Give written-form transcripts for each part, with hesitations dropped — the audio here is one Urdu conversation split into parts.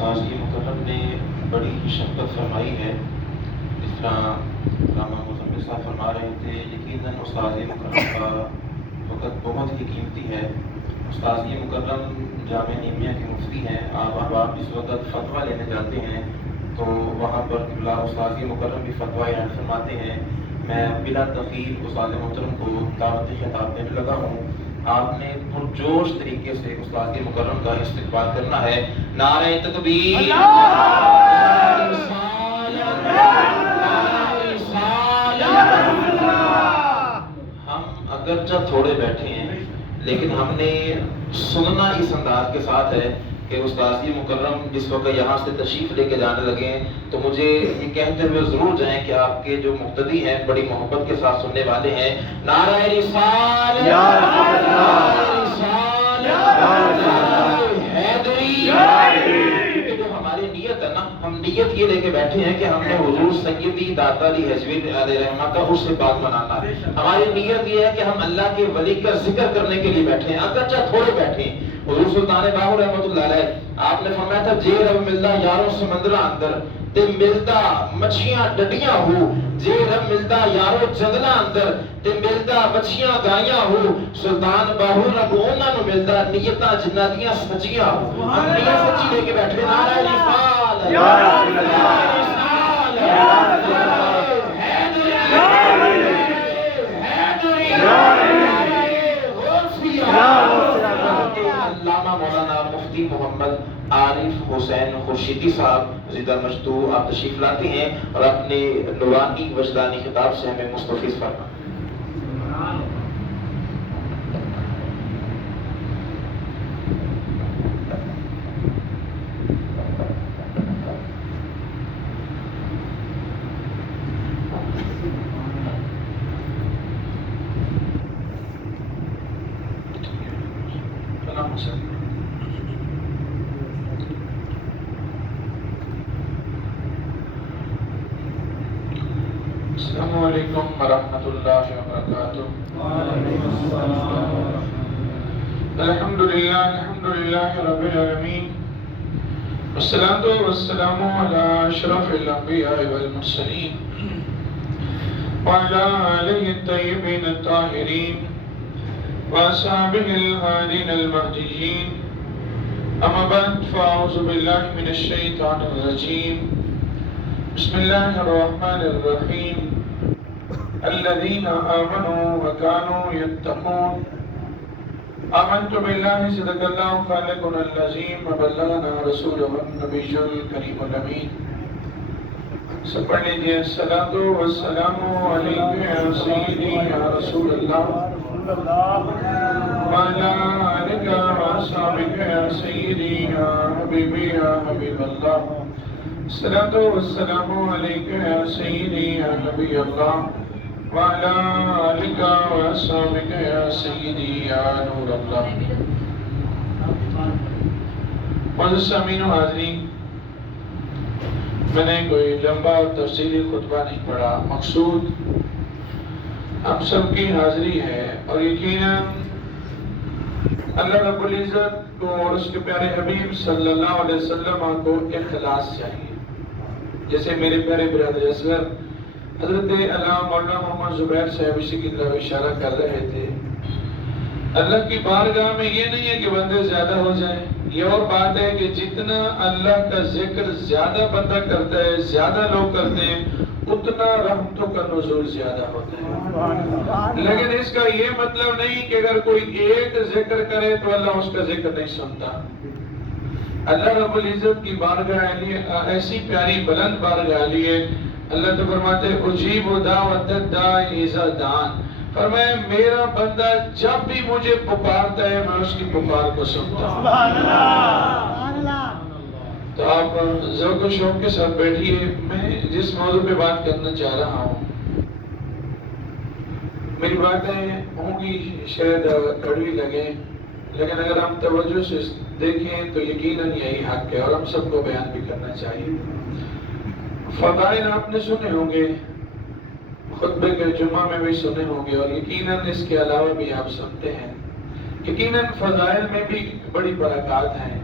استاذ مکرم نے بڑی شفقت فرمائی ہے. اس طرح علامہ مزمل صاحب فرما رہے تھے، یقیناً استاذ مکرم کا وقت بہت ہی قیمتی ہے. استاذ مکرم جامعہ نعیمیہ کے مفتی ہیں. آپ اس وقت فتویٰ لینے جاتے ہیں تو وہاں پر قبلہ استاذ مکرم بھی فتویٰ بیان فرماتے ہیں. میں بلا تخیر استاذ محترم کو دعوت خطاب دینے لگا ہوں. آپ نے پرجوش طریقے سے استاذ مکرم کا استقبال کرنا ہے. نعرہ تکبیر، ہم اگرچہ تھوڑے بیٹھے ہیں لیکن ہم نے سننا اس انداز کے ساتھ ہے کہ استاذ مکرم جس وقت یہاں سے تشریف لے کے جانے لگے تو مجھے یہ کہتے ہوئے ضرور جائیں کہ آپ کے جو مقتدی ہیں بڑی محبت کے ساتھ سننے والے ہیں. نعرہ رسالت، جو ہماری نیت ہے نا، ہم نیت یہ لے کے بیٹھے ہیں کہ ہم نے حضور سیدی داتا علی حجوی علیہ رحمہ کا اس سے بات منانا. ہماری نیت یہ ہے کہ ہم اللہ کے ولی کا ذکر کرنے کے لیے بیٹھے ہیں، اگرچہ تھوڑے بیٹھے ہیں. حضور سلطان باہو رحمۃ اللہ علیہ آپ نے فرمایا تھا جے رب ملدا یاروں سمندرہ اندر تے ملدا مچھیاں ڈڈیاں ہو، جے رب ملدا یاروں جنگلاں اندر تے ملدا مچھیاں گائیاں ہو. سلطان باہو رب انہاں نوں ملدا نیتاں جنہاں دیاں سچیاں ہو. ہم نیت سچی لے کے بیٹھے. نعرہ رسالت، یا رسول اللہ، رسالت، یا رسول علامہ مولانا مفتی محمد عارف حسین خورشیدی صاحب زندہ مجدو آپ تشریف لاتے ہیں اور اپنے نورانی وجدانی خطاب سے ہمیں مستفیض فرمائیں. السلام علیکم ورحمۃ اللہ وبرکاتہ. الحمدللہ رب العالمین، والصلاة والسلام علی اشرف الانبیاء والمرسلین وعلی آلہ الطیبین الطاہرین واصحابہ الہادین المہدیین. اما بعد فاعوذ باللہ من الشیطان الرجیم. بسم اللہ الرحمن الرحیم. الذین آمنوا وکانوا یتقون. آمنت باللہ صدق اللہ خالقنا العظیم وبلغنا رسولہ النبی الکریم الامین. سب پڑھ لیجئے. الصلاۃ والسلام علیک یا سیدی یا رسول اللہ وعلی آلک واصحابک یا سیدی یا حبیبی یا حبیب اللہ. الصلاۃ والسلام علیک یا سیدی یا نبی اللہ وعلی آلک واصحابک یا سیدی یا نور اللہ. معزز سامعین و حاضرین، میں نے کوئی لمبا اور تفصیلی خطبہ نہیں پڑھا. مقصود ہم سب کی حاضری ہے اور یقیناً اللہ رب العزت کو اور اس کے پیارے حبیب صلی اللہ علیہ وسلم کو اخلاص چاہیے. جیسے میرے پیارے برادر اصغر حضرت علامہ مولانا محمد زبیر صاحب اسی کی طرف اشارہ کر رہے تھے. اللہ کی بارگاہ میں یہ نہیں ہے کہ بندے زیادہ ہو جائیں، یہ اور بات ہے کہ جتنا اللہ کا ذکر زیادہ بندہ کرتا ہے، زیادہ لوگ کرتے ہیں، اتنا رحمتوں کا نزول زیادہ ہوتا ہے. لیکن اس کا یہ مطلب نہیں کہ اگر کوئی ایک ذکر کرے تو اللہ اس کا ذکر نہیں سنتا. اللہ رب العزت کی بارگاہ ایسی پیاری بلند بارگاہ لیے اللہ تو فرماتے اجیب دعوت الداعی اذا دعان. فرمایا میرا بندہ جب بھی مجھے پکارتا ہے میں اس کی پکار کو سنتا ہوں. تو آپ ذوق و شوق کے ساتھ بیٹھیے. میں جس موضوع پہ بات کرنا چاہ رہا ہوں، میری باتیں ہوں گی شاید کڑوی لگیں، لیکن اگر ہم توجہ سے دیکھیں تو یقیناً یہی حق ہے اور ہم سب کو بیان بھی کرنا چاہیے. فضائل آپ نے سنے ہوں گے، خطبے کے جمعہ میں بھی سنے ہوں گے اور یقیناً اس کے علاوہ بھی آپ سنتے ہیں. یقیناً فضائل میں بھی بڑی برکات ہیں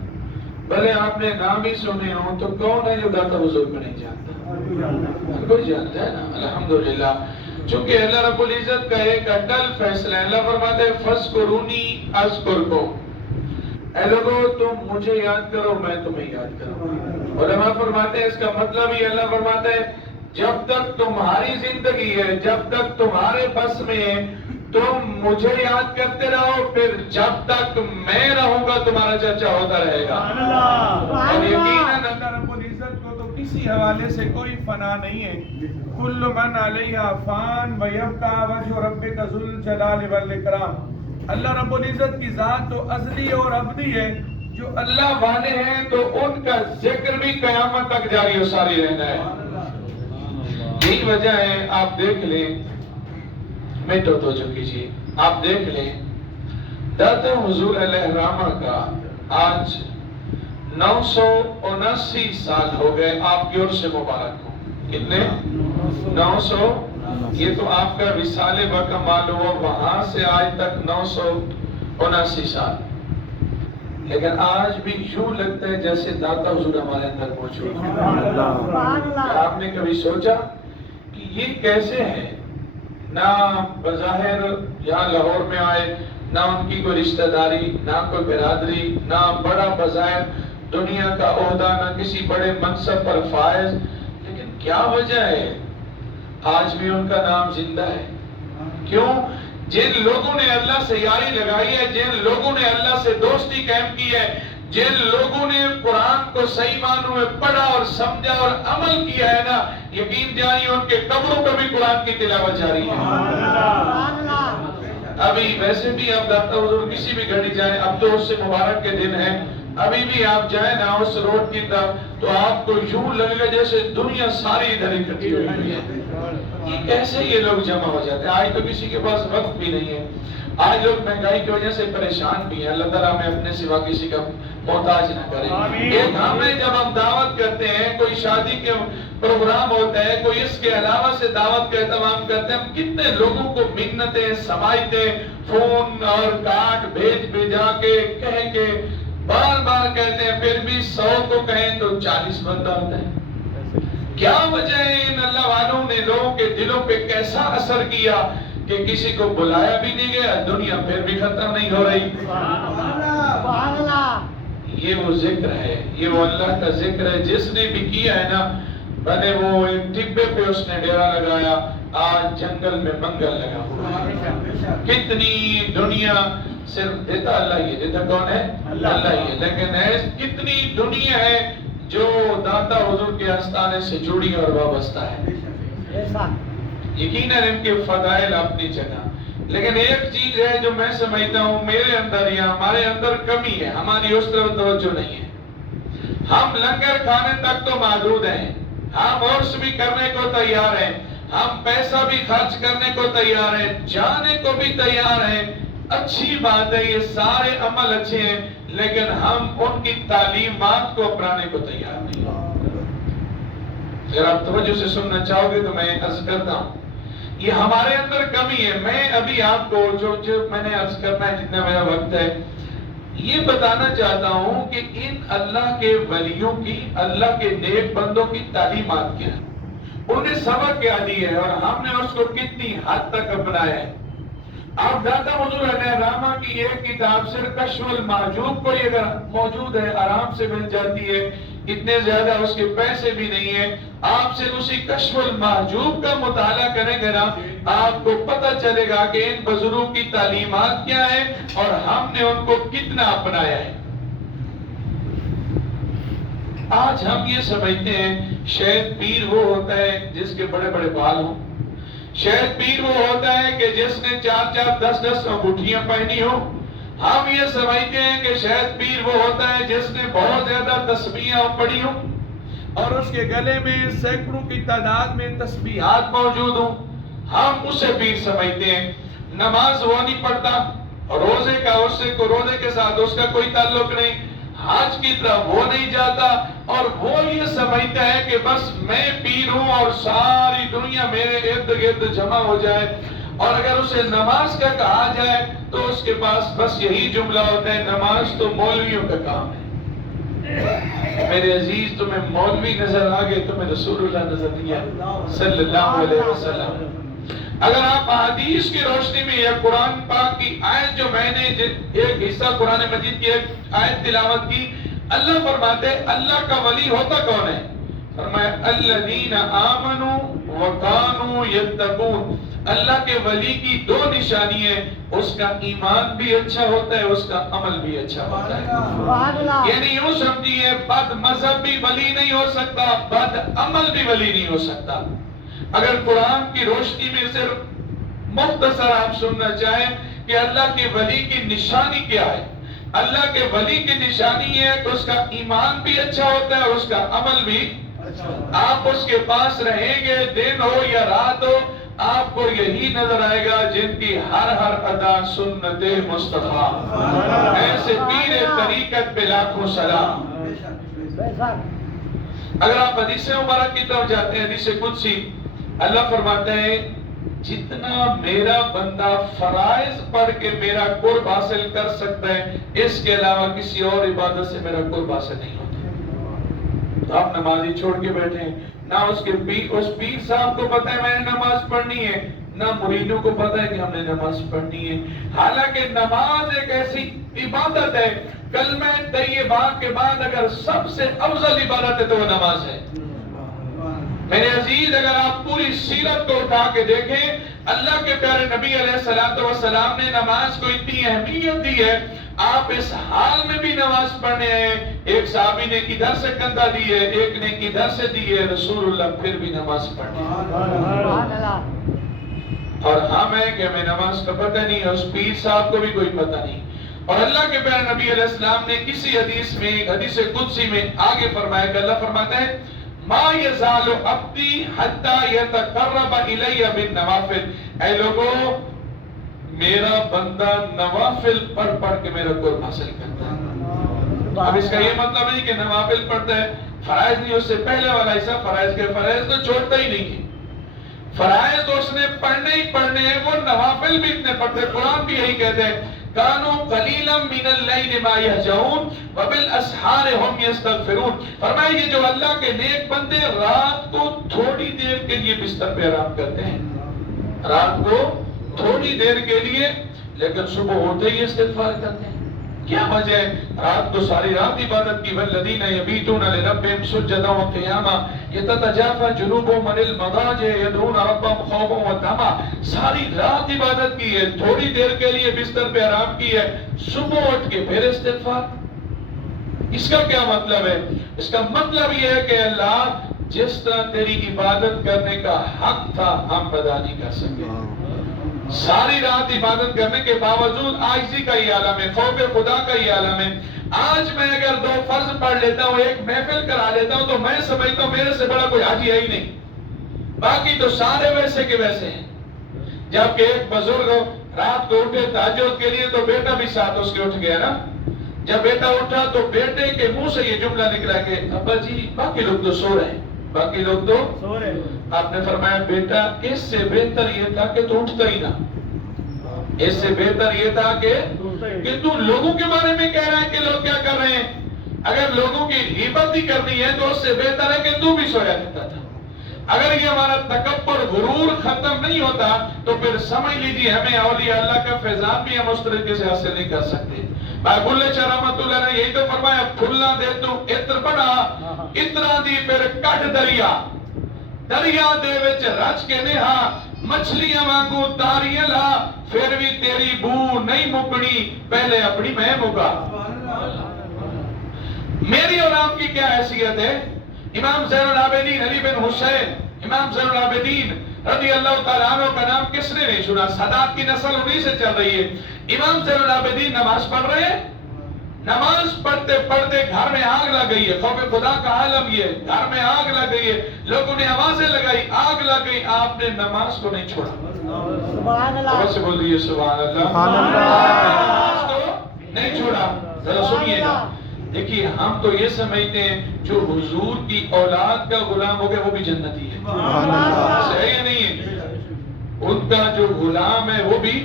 بھلے آپ نے نام ہی سنے ہوں تو کون ہے جو داتا حضور کو نہیں جانتا؟ کوئی جانتا ہے نا، الحمدللہ۔ چونکہ اللہ رب العزت کا ایک اٹل فیصلہ ہے، اللہ فرماتے ہیں فَاذْكُرُونِی أَذْكُرْكُمْ، اے لوگو تم مجھے یاد کرو میں تمہیں یاد کروں۔ علماء فرماتے ہیں اس کا مطلب ہی، اللہ فرماتا ہے جب تک تمہاری زندگی ہے، جب تک تمہارے بس میں ہے، تم مجھے یاد کرتے رہو، پھر جب تک میں رہوں گا تمہارا چرچا ہوتا رہے گا۔ اور یقیناً اللہ رب العزت کو تو کسی حوالے سے کوئی فنا نہیں ہے۔ کل من علیہا فان ویبقی وجہ ربک ذو الجلال والاکرام۔ اللہ رب العزت کی ذات تو ازلی اور ابدی ہے، جو اللہ والے ہیں تو ان کا ذکر بھی قیامت تک جاری و ساری رہنا ہے۔ یہی وجہ ہے، آپ دیکھ لیں، میں تو جو کیجیے، آپ دیکھ لیں داتا حضور علیہ الرحمہ کا آج 979 سال ہو گئے، آپ کی اور سے مبارک ہو۔ کتنے؟ 900۔ یہ تو آپ کا وصال بکمال ہوا، وہاں سے آج تک 979 سال، لیکن آج بھی یوں لگتا ہے جیسے داتا حضور ہمارے اندر موجود ہے۔ آپ نے کبھی سوچا کہ یہ کیسے ہے؟ نہ بظاہر یہاں لاہور میں آئے، نہ ان کی کوئی رشتہ داری، نہ کوئی برادری، نہ بڑا بظاہر دنیا کا عہدہ، نہ کسی بڑے منصب پر فائز، لیکن کیا وجہ ہے آج بھی ان کا نام زندہ ہے؟ کیوں؟ جن لوگوں نے اللہ سے یاری لگائی ہے، جن لوگوں نے اللہ سے دوستی قائم کی ہے، جن لوگوں نے قرآن کو صحیح معنوں میں پڑھا اور سمجھا اور عمل کیا ہے نا، یقین جانیے ان کے قبروں پر بھی قرآن کی تلاوت جاری ہے۔ ابھی ویسے بھی آپ داتا حضور کسی بھی گھڑی جائیں، اب تو اس سے مبارک کے دن ہیں، ابھی بھی آپ جائیں نا اس روڈ کی طرف تو آپ کو یوں لگے گا جیسے دنیا ساری ادھر اکٹھی ہوئی ہے۔ یہ کیسے یہ لوگ جمع ہو جاتے ہیں؟ آج تو کسی کے پاس وقت بھی نہیں ہے، آج لوگ مہنگائی کی وجہ سے پریشان بھی ہیں۔ اللہ تعالیٰ ہمیں اپنے سوا کسی کا محتاج نہ کرے۔ ایک ہمیں جب ہم دعوت کرتے ہیں، کوئی شادی کے پروگرام ہوتا ہے، کوئی اس کے علاوہ سے دعوت کا اہتمام کرتے ہیں، ہم کتنے لوگوں کو منتیں سماعتیں فون اور کارڈ بھیجا کے کہہ کے بار بار کہتے ہیں، پھر بھی 100 کو کہیں تو 40 بندہ ہوتا ہے۔ کیا وجہ ہے؟ ان اللہ والوں نے لوگوں کے دلوں پہ کیسا اثر کیا کہ کسی کو بلایا بھی نہیں گیا، دنیا پھر بھی ختم نہیں ہو رہی۔ یہ وہ ذکر ہے، یہ وہ اللہ کا ذکر ہے، جس نے بھی کیا ہے نا، بنے وہ ایک ٹبے پہ اس نے ڈیرا لگایا، آج جنگل میں منگل لگا ہوا ہے۔ کتنی دنیا صرف دیتا اللہ ہی ہے، دیتا کون ہے؟ اللہ ہی ہے، لیکن کتنی دنیا ہے جو داتا حضور کے آستانے سے جڑی اور وابستہ ہے۔ یقیناً ان کے فضائل اپنی جگہ، لیکن ایک چیز ہے جو میں سمجھتا ہوں میرے اندر یا ہمارے اندر کمی ہے، ہماری اس طرف توجہ نہیں ہے۔ ہم لنگر کھانے تک تو محدود ہیں، ہم عرس بھی کرنے کو تیار ہیں، ہم پیسہ بھی خرچ کرنے کو تیار ہیں، جانے کو بھی تیار ہیں، اچھی بات ہے، یہ سارے عمل اچھے ہیں، لیکن ہم ان کی تعلیمات کو اپنانے کو تیار نہیں۔ اگر آپ توجہ سے سننا چاہو گے تو میں عرض کرتا ہوں، یہ ہمارے اندر کمی ہے۔ میں ابھی آپ کو جو میں نے عرض کرنا ہے، جتنا میرا وقت ہے، یہ بتانا چاہتا ہوں کہ ان اللہ کے ولیوں کی، اللہ کے نیک بندوں کی تعلیمات کیا ہے، انہیں سبق کیا دی ہے اور ہم نے اس کو کتنی حد تک اپنایا ہے۔ آپ داتا حضور علیہ الرحمہ کی ایک کتاب سے کشف المحجوب کوئی اگر موجود ہے، آرام سے مل جاتی ہے، اتنے زیادہ اس کے پیسے بھی نہیں ہیں، آپ سے اسی کشف المحجوب کا مطالعہ کریں گے نا، آپ کو پتہ چلے گا کہ ان بزرگوں کی تعلیمات کیا ہے اور ہم نے ان کو کتنا اپنایا ہے۔ آج ہم یہ سمجھتے ہیں شاید پیر وہ ہوتا ہے جس کے بڑے بڑے بال ہوں، شاید پیر وہ ہوتا ہے کہ جس نے 4 10 انگوٹھیاں پہنی ہو، ہم یہ سمجھتے ہیں کہ شاید پیر وہ ہوتا ہے جس نے بہت زیادہ تسبیحاں پڑھی ہوں اور اس کے گلے میں سینکڑوں کی تعداد میں تسبیحات موجود ہوں، ہم اسے پیر سمجھتے ہیں۔ نماز وہ نہیں پڑھتا، روزے کا اس سے روزے کے ساتھ اس کا کوئی تعلق نہیں، حج کی طرف وہ نہیں جاتا، اور وہ یہ سمجھتا ہے کہ بس میں پیر ہوں اور ساری دنیا میرے ارد گرد جمع ہو جائے، اور اگر اسے نماز کا کہا جائے تو اس کے پاس بس یہی جملہ ہوتا ہے، نماز تو مولویوں کا کام ہے۔ میرے عزیز تمہیں مولوی نظر آگے تمہیں رسول اللہ نظر نہیں آئے صلی اللہ علیہ وسلم. اگر آپ حدیث کی روشنی میں یا قرآن پاک کی آیت جو میں نے ایک حصہ قرآن مجید کی ایک آیت تلاوت کی، اللہ فرماتے اللہ کا ولی ہوتا کون ہے؟ فرمایا الذین آمنوا وکانوا یتقون. اللہ کے ولی کی دو نشانی ہے، اس کا ایمان بھی اچھا ہوتا ہے، اس کا عمل بھی اچھا ہوتا ہے. یعنی یوں سمجھیے بد مذہب بھی ولی نہیں ہو سکتا، بد عمل بھی ولی نہیں ہو سکتا. اگر قرآن کی روشنی میں صرف مختصر آپ سننا چاہیں کہ اللہ کے ولی کی نشانی کیا ہے، اللہ کے ولی کی نشانی ہے کہ اس کا ایمان بھی اچھا ہوتا ہے، اس کا عمل بھی. آپ اس کے پاس رہیں گے دن ہو یا رات ہو، آپ کو یہی نظر آئے گا جن کی ہر ادا سنت مصطفیٰ. ایسے پیر طریقت پہ لاکھوں سلام. اگر آپ حدیث مبارک کی طرف جاتے ہیں، حدیث قدسی، اللہ فرماتے ہیں جتنا میرا بندہ فرائض پڑھ کے میرا قرب حاصل کر سکتا ہے، اس کے علاوہ کسی اور عبادت سے میرا قرب حاصل نہیں ہوتا. تو آپ نمازی چھوڑ کے بیٹھے ہیں، نہ اس پیر صاحب کو پتہ ہے میں نے نماز پڑھنی ہے، نہ مریدوں کو پتہ ہے کہ ہم نے نماز پڑھنی ہے. حالانکہ نماز ایک ایسی عبادت ہے، کلمہ طیبہ کے بعد اگر سب سے افضل عبادت ہے تو وہ نماز ہے. میرے عزیز اگر آپ پوری سیرت کو اٹھا کے دیکھیں، اللہ کے پیارے نبی علیہ السلام نے نماز کو اتنی اہمیت دی ہے. آپ اس حال میں بھی نماز پڑھنے ہیں، ایک صحابی نے کدھر سے کندھا دی ہے، ایک نے کدھر سے دی ہے، رسول اللہ پھر بھی نماز پڑھنے ہیں. اور ہم ہیں کہ ہمیں نماز کا پتہ نہیں ہے، اس پیر صاحب کو بھی کوئی پتہ نہیں. اور اللہ کے پیارے نبی علیہ السلام نے کسی حدیث میں، حدیث قدسی میں آگے فرمایا کہ اللہ فرماتا ہے ما یزال عبدی حتی یتقرب الی بالنوافل. اے لوگو میرا بندہ نوافل پڑھ پڑھ کے میرا قرب حاصل کرتا ہے. اب اس کا یہ مطلب نہیں کہ نوافل پڑھتا ہے، فرائض نہیں، اس سے پہلے والا حصہ فرائض کے فرائض تو چھوڑتا ہی نہیں ہے. فرائض تو اس نے پڑھنے ہی پڑھنے ہیں، وہ نوافل بھی اتنے پڑھتے ہیں. قرآن بھی یہی کہتے ہیں کانوا قلیلا من اللیل ما یہجعون وبالاسحار هم یستغفرون. فرمایا یہ جو اللہ کے نیک بندے رات کو تھوڑی دیر کے لیے بستر پہ آرام کرتے ہیں، رات کو تھوڑی دیر کے لیے، لیکن صبح ہوتے ہی استغفار کرتے ہیں. کیا وجہ ہے؟ رات تو ساری رات عبادت کی. والذین یبیتون لربهم سجدا وقیاما یتتجافى جنوبهم عن المضاجع یدعون ربهم خوفا وطمعا. ساری رات عبادت کی ہے، تھوڑی دیر کے لیے بستر پہ آرام کی ہے، صبح اٹھ کے پھر استغفار. اس کا کیا مطلب ہے؟ اس کا مطلب یہ ہے کہ اللہ جس طرح تیری عبادت کرنے کا حق تھا ہم ادا نہیں کر سکے. ساری رات عبادت کرنے کے باوجود عاجزی کا یہ عالم ہے، خوف خدا کا یہ عالم ہے. آج میں اگر 2 فرض پڑھ لیتا ہوں، ایک محفل کرا لیتا ہوں، تو میں سمجھتا ہوں میرے سے بڑا کوئی حاجی ہے ہی نہیں، باقی تو سارے ویسے کے ویسے ہیں. جبکہ ایک بزرگ رات کو اٹھے تہجد کے لیے تو بیٹا بھی ساتھ اس کے اٹھ گیا نا. جب بیٹا اٹھا تو بیٹے کے منہ سے یہ جملہ نکلا کہ ابا جی باقی لوگ تو سو رہے ہیں، باقی لوگ تو سو رہے ہیں. آپ نے فرمایا بیٹا اس سے بہتر یہ تھا کہ تو اٹھتا ہی نہ. اس سے بہتر یہ تھا کہ تو لوگوں کے بارے میں کہہ رہا ہے کہ لوگ کیا کر رہے ہیں. اگر لوگوں کی غیبت ہی کرنی ہے تو اس سے بہتر ہے کہ تو بھی سویا کرتا تھا. اگر یہ ہمارا تکبر غرور ختم نہیں ہوتا تو پھر سمجھ لیجیے ہمیں اولیاء اللہ کا فیضان بھی ہم اس طریقے سے حاصل نہیں کر سکتے. بھائی بھلے شاہ رحمت اللہ نے یہی تو فرمایا پھلنا دے تو اتر بڑا اتنا دی پھر کٹ دریا دریا دے وچ رچ کے نہا مچھلیاں وانگو تاریاں لا پھر بھی تیری بو نہیں مکنی پہلے اپنی میں مکا. میری اور آپ کی کیا حیثیت ہے؟ امام زین العابدین علی بن حسین، امام زین العابدین رضی اللہ تعالیٰ عنہ کا نام کس نے نہیں سنا؟ سادات کی نسل انہی سے چل رہی ہے. امام زین العابدین نماز پڑھ رہے ہیں، نماز پڑھتے پڑھتے گھر میں آگ لگ گئی ہے. خوف خدا کا عالم یہ، گھر میں آگ لگ گئی ہے، لوگوں نے آوازیں لگائی، آگ لگ گئی، آپ نے نماز کو نہیں چھوڑا. سبحان اللہ سے بول دیئے سبحان اللہ. نماز کو نہیں چھوڑا. ذرا سنیے گا، دیکھیے ہم تو یہ سمجھتے ہیں جو حضور کی اولاد کا غلام ہو گیا وہ بھی جنتی ہے. صحیح نہیں ہے؟ ان کا جو غلام ہے وہ بھی،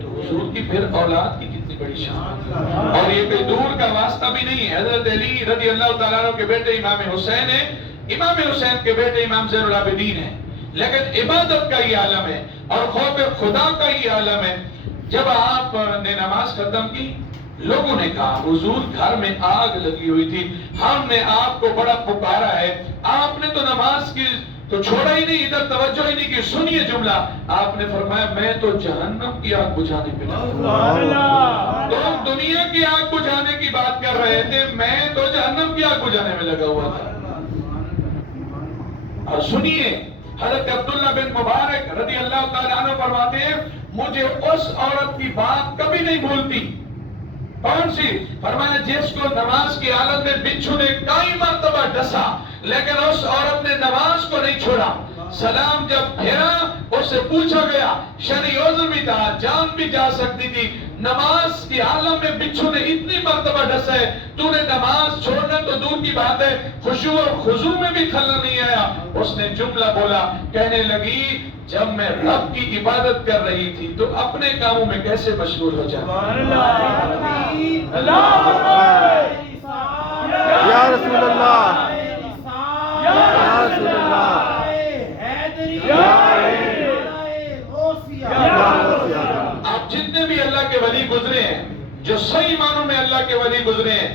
تو حضور کی پھر اولاد کی کتنی کتنی بڑی شان، اور یہ کوئی دور کا واسطہ بھی نہیں ہے۔ حضرت علی رضی اللہ تعالیٰ عنہ کے بیٹے امام حسین ہیں، امام حسین کے بیٹے امام زین العابدین ہیں، لیکن عبادت کا یہ عالم ہے اور خوف خدا کا یہ عالم ہے۔ جب آپ نے نماز ختم کی، لوگوں نے کہا حضور گھر میں آگ لگی ہوئی تھی، ہم نے آپ کو بڑا پکارا ہے، آپ نے تو نماز کی تو چھوڑا ہی نہیں، ادھر توجہ ہی نہیں کی۔ سنیے جملہ، آپ نے فرمایا میں تو جہنم کی آگ بجھانے پہ لگا، تم دنیا کی آگ بجھانے کی بات کر رہے تھے، میں تو جہنم کی آگ بجھانے میں لگا ہوا تھا۔ اور سنیے، حضرت عبداللہ بن مبارک رضی اللہ تعالیٰ عنہ فرماتے ہیں مجھے اس عورت کی بات کبھی نہیں بھولتی۔ کون سی؟ فرمایا جس کو نماز کی حالت میں بچھو نے کئی مرتبہ ڈسا لیکن اس عورت نے نماز کو نہیں چھوڑا۔ سلام جب پھیرا اس سے پوچھا گیا، شرعی عذر بھی تھا، جان بھی جا سکتی تھی، نماز کی عالم میں بچھو نے اتنی مرتبہ ڈسا ہے، تو نے نماز چھوڑنا تو دور کی بات ہے، خشوع اور خضوع میں بھی خلل نہیں آیا۔ اس نے جملہ بولا، کہنے لگی جب میں رب کی عبادت کر رہی تھی تو اپنے کاموں میں کیسے مشغول ہو جاتا۔ یا رسول اللہ، یا رسول اللہ، آپ جتنے بھی اللہ کے ولی گزرے ہیں، جو صحیح معنوں میں اللہ کے ولی گزرے ہیں،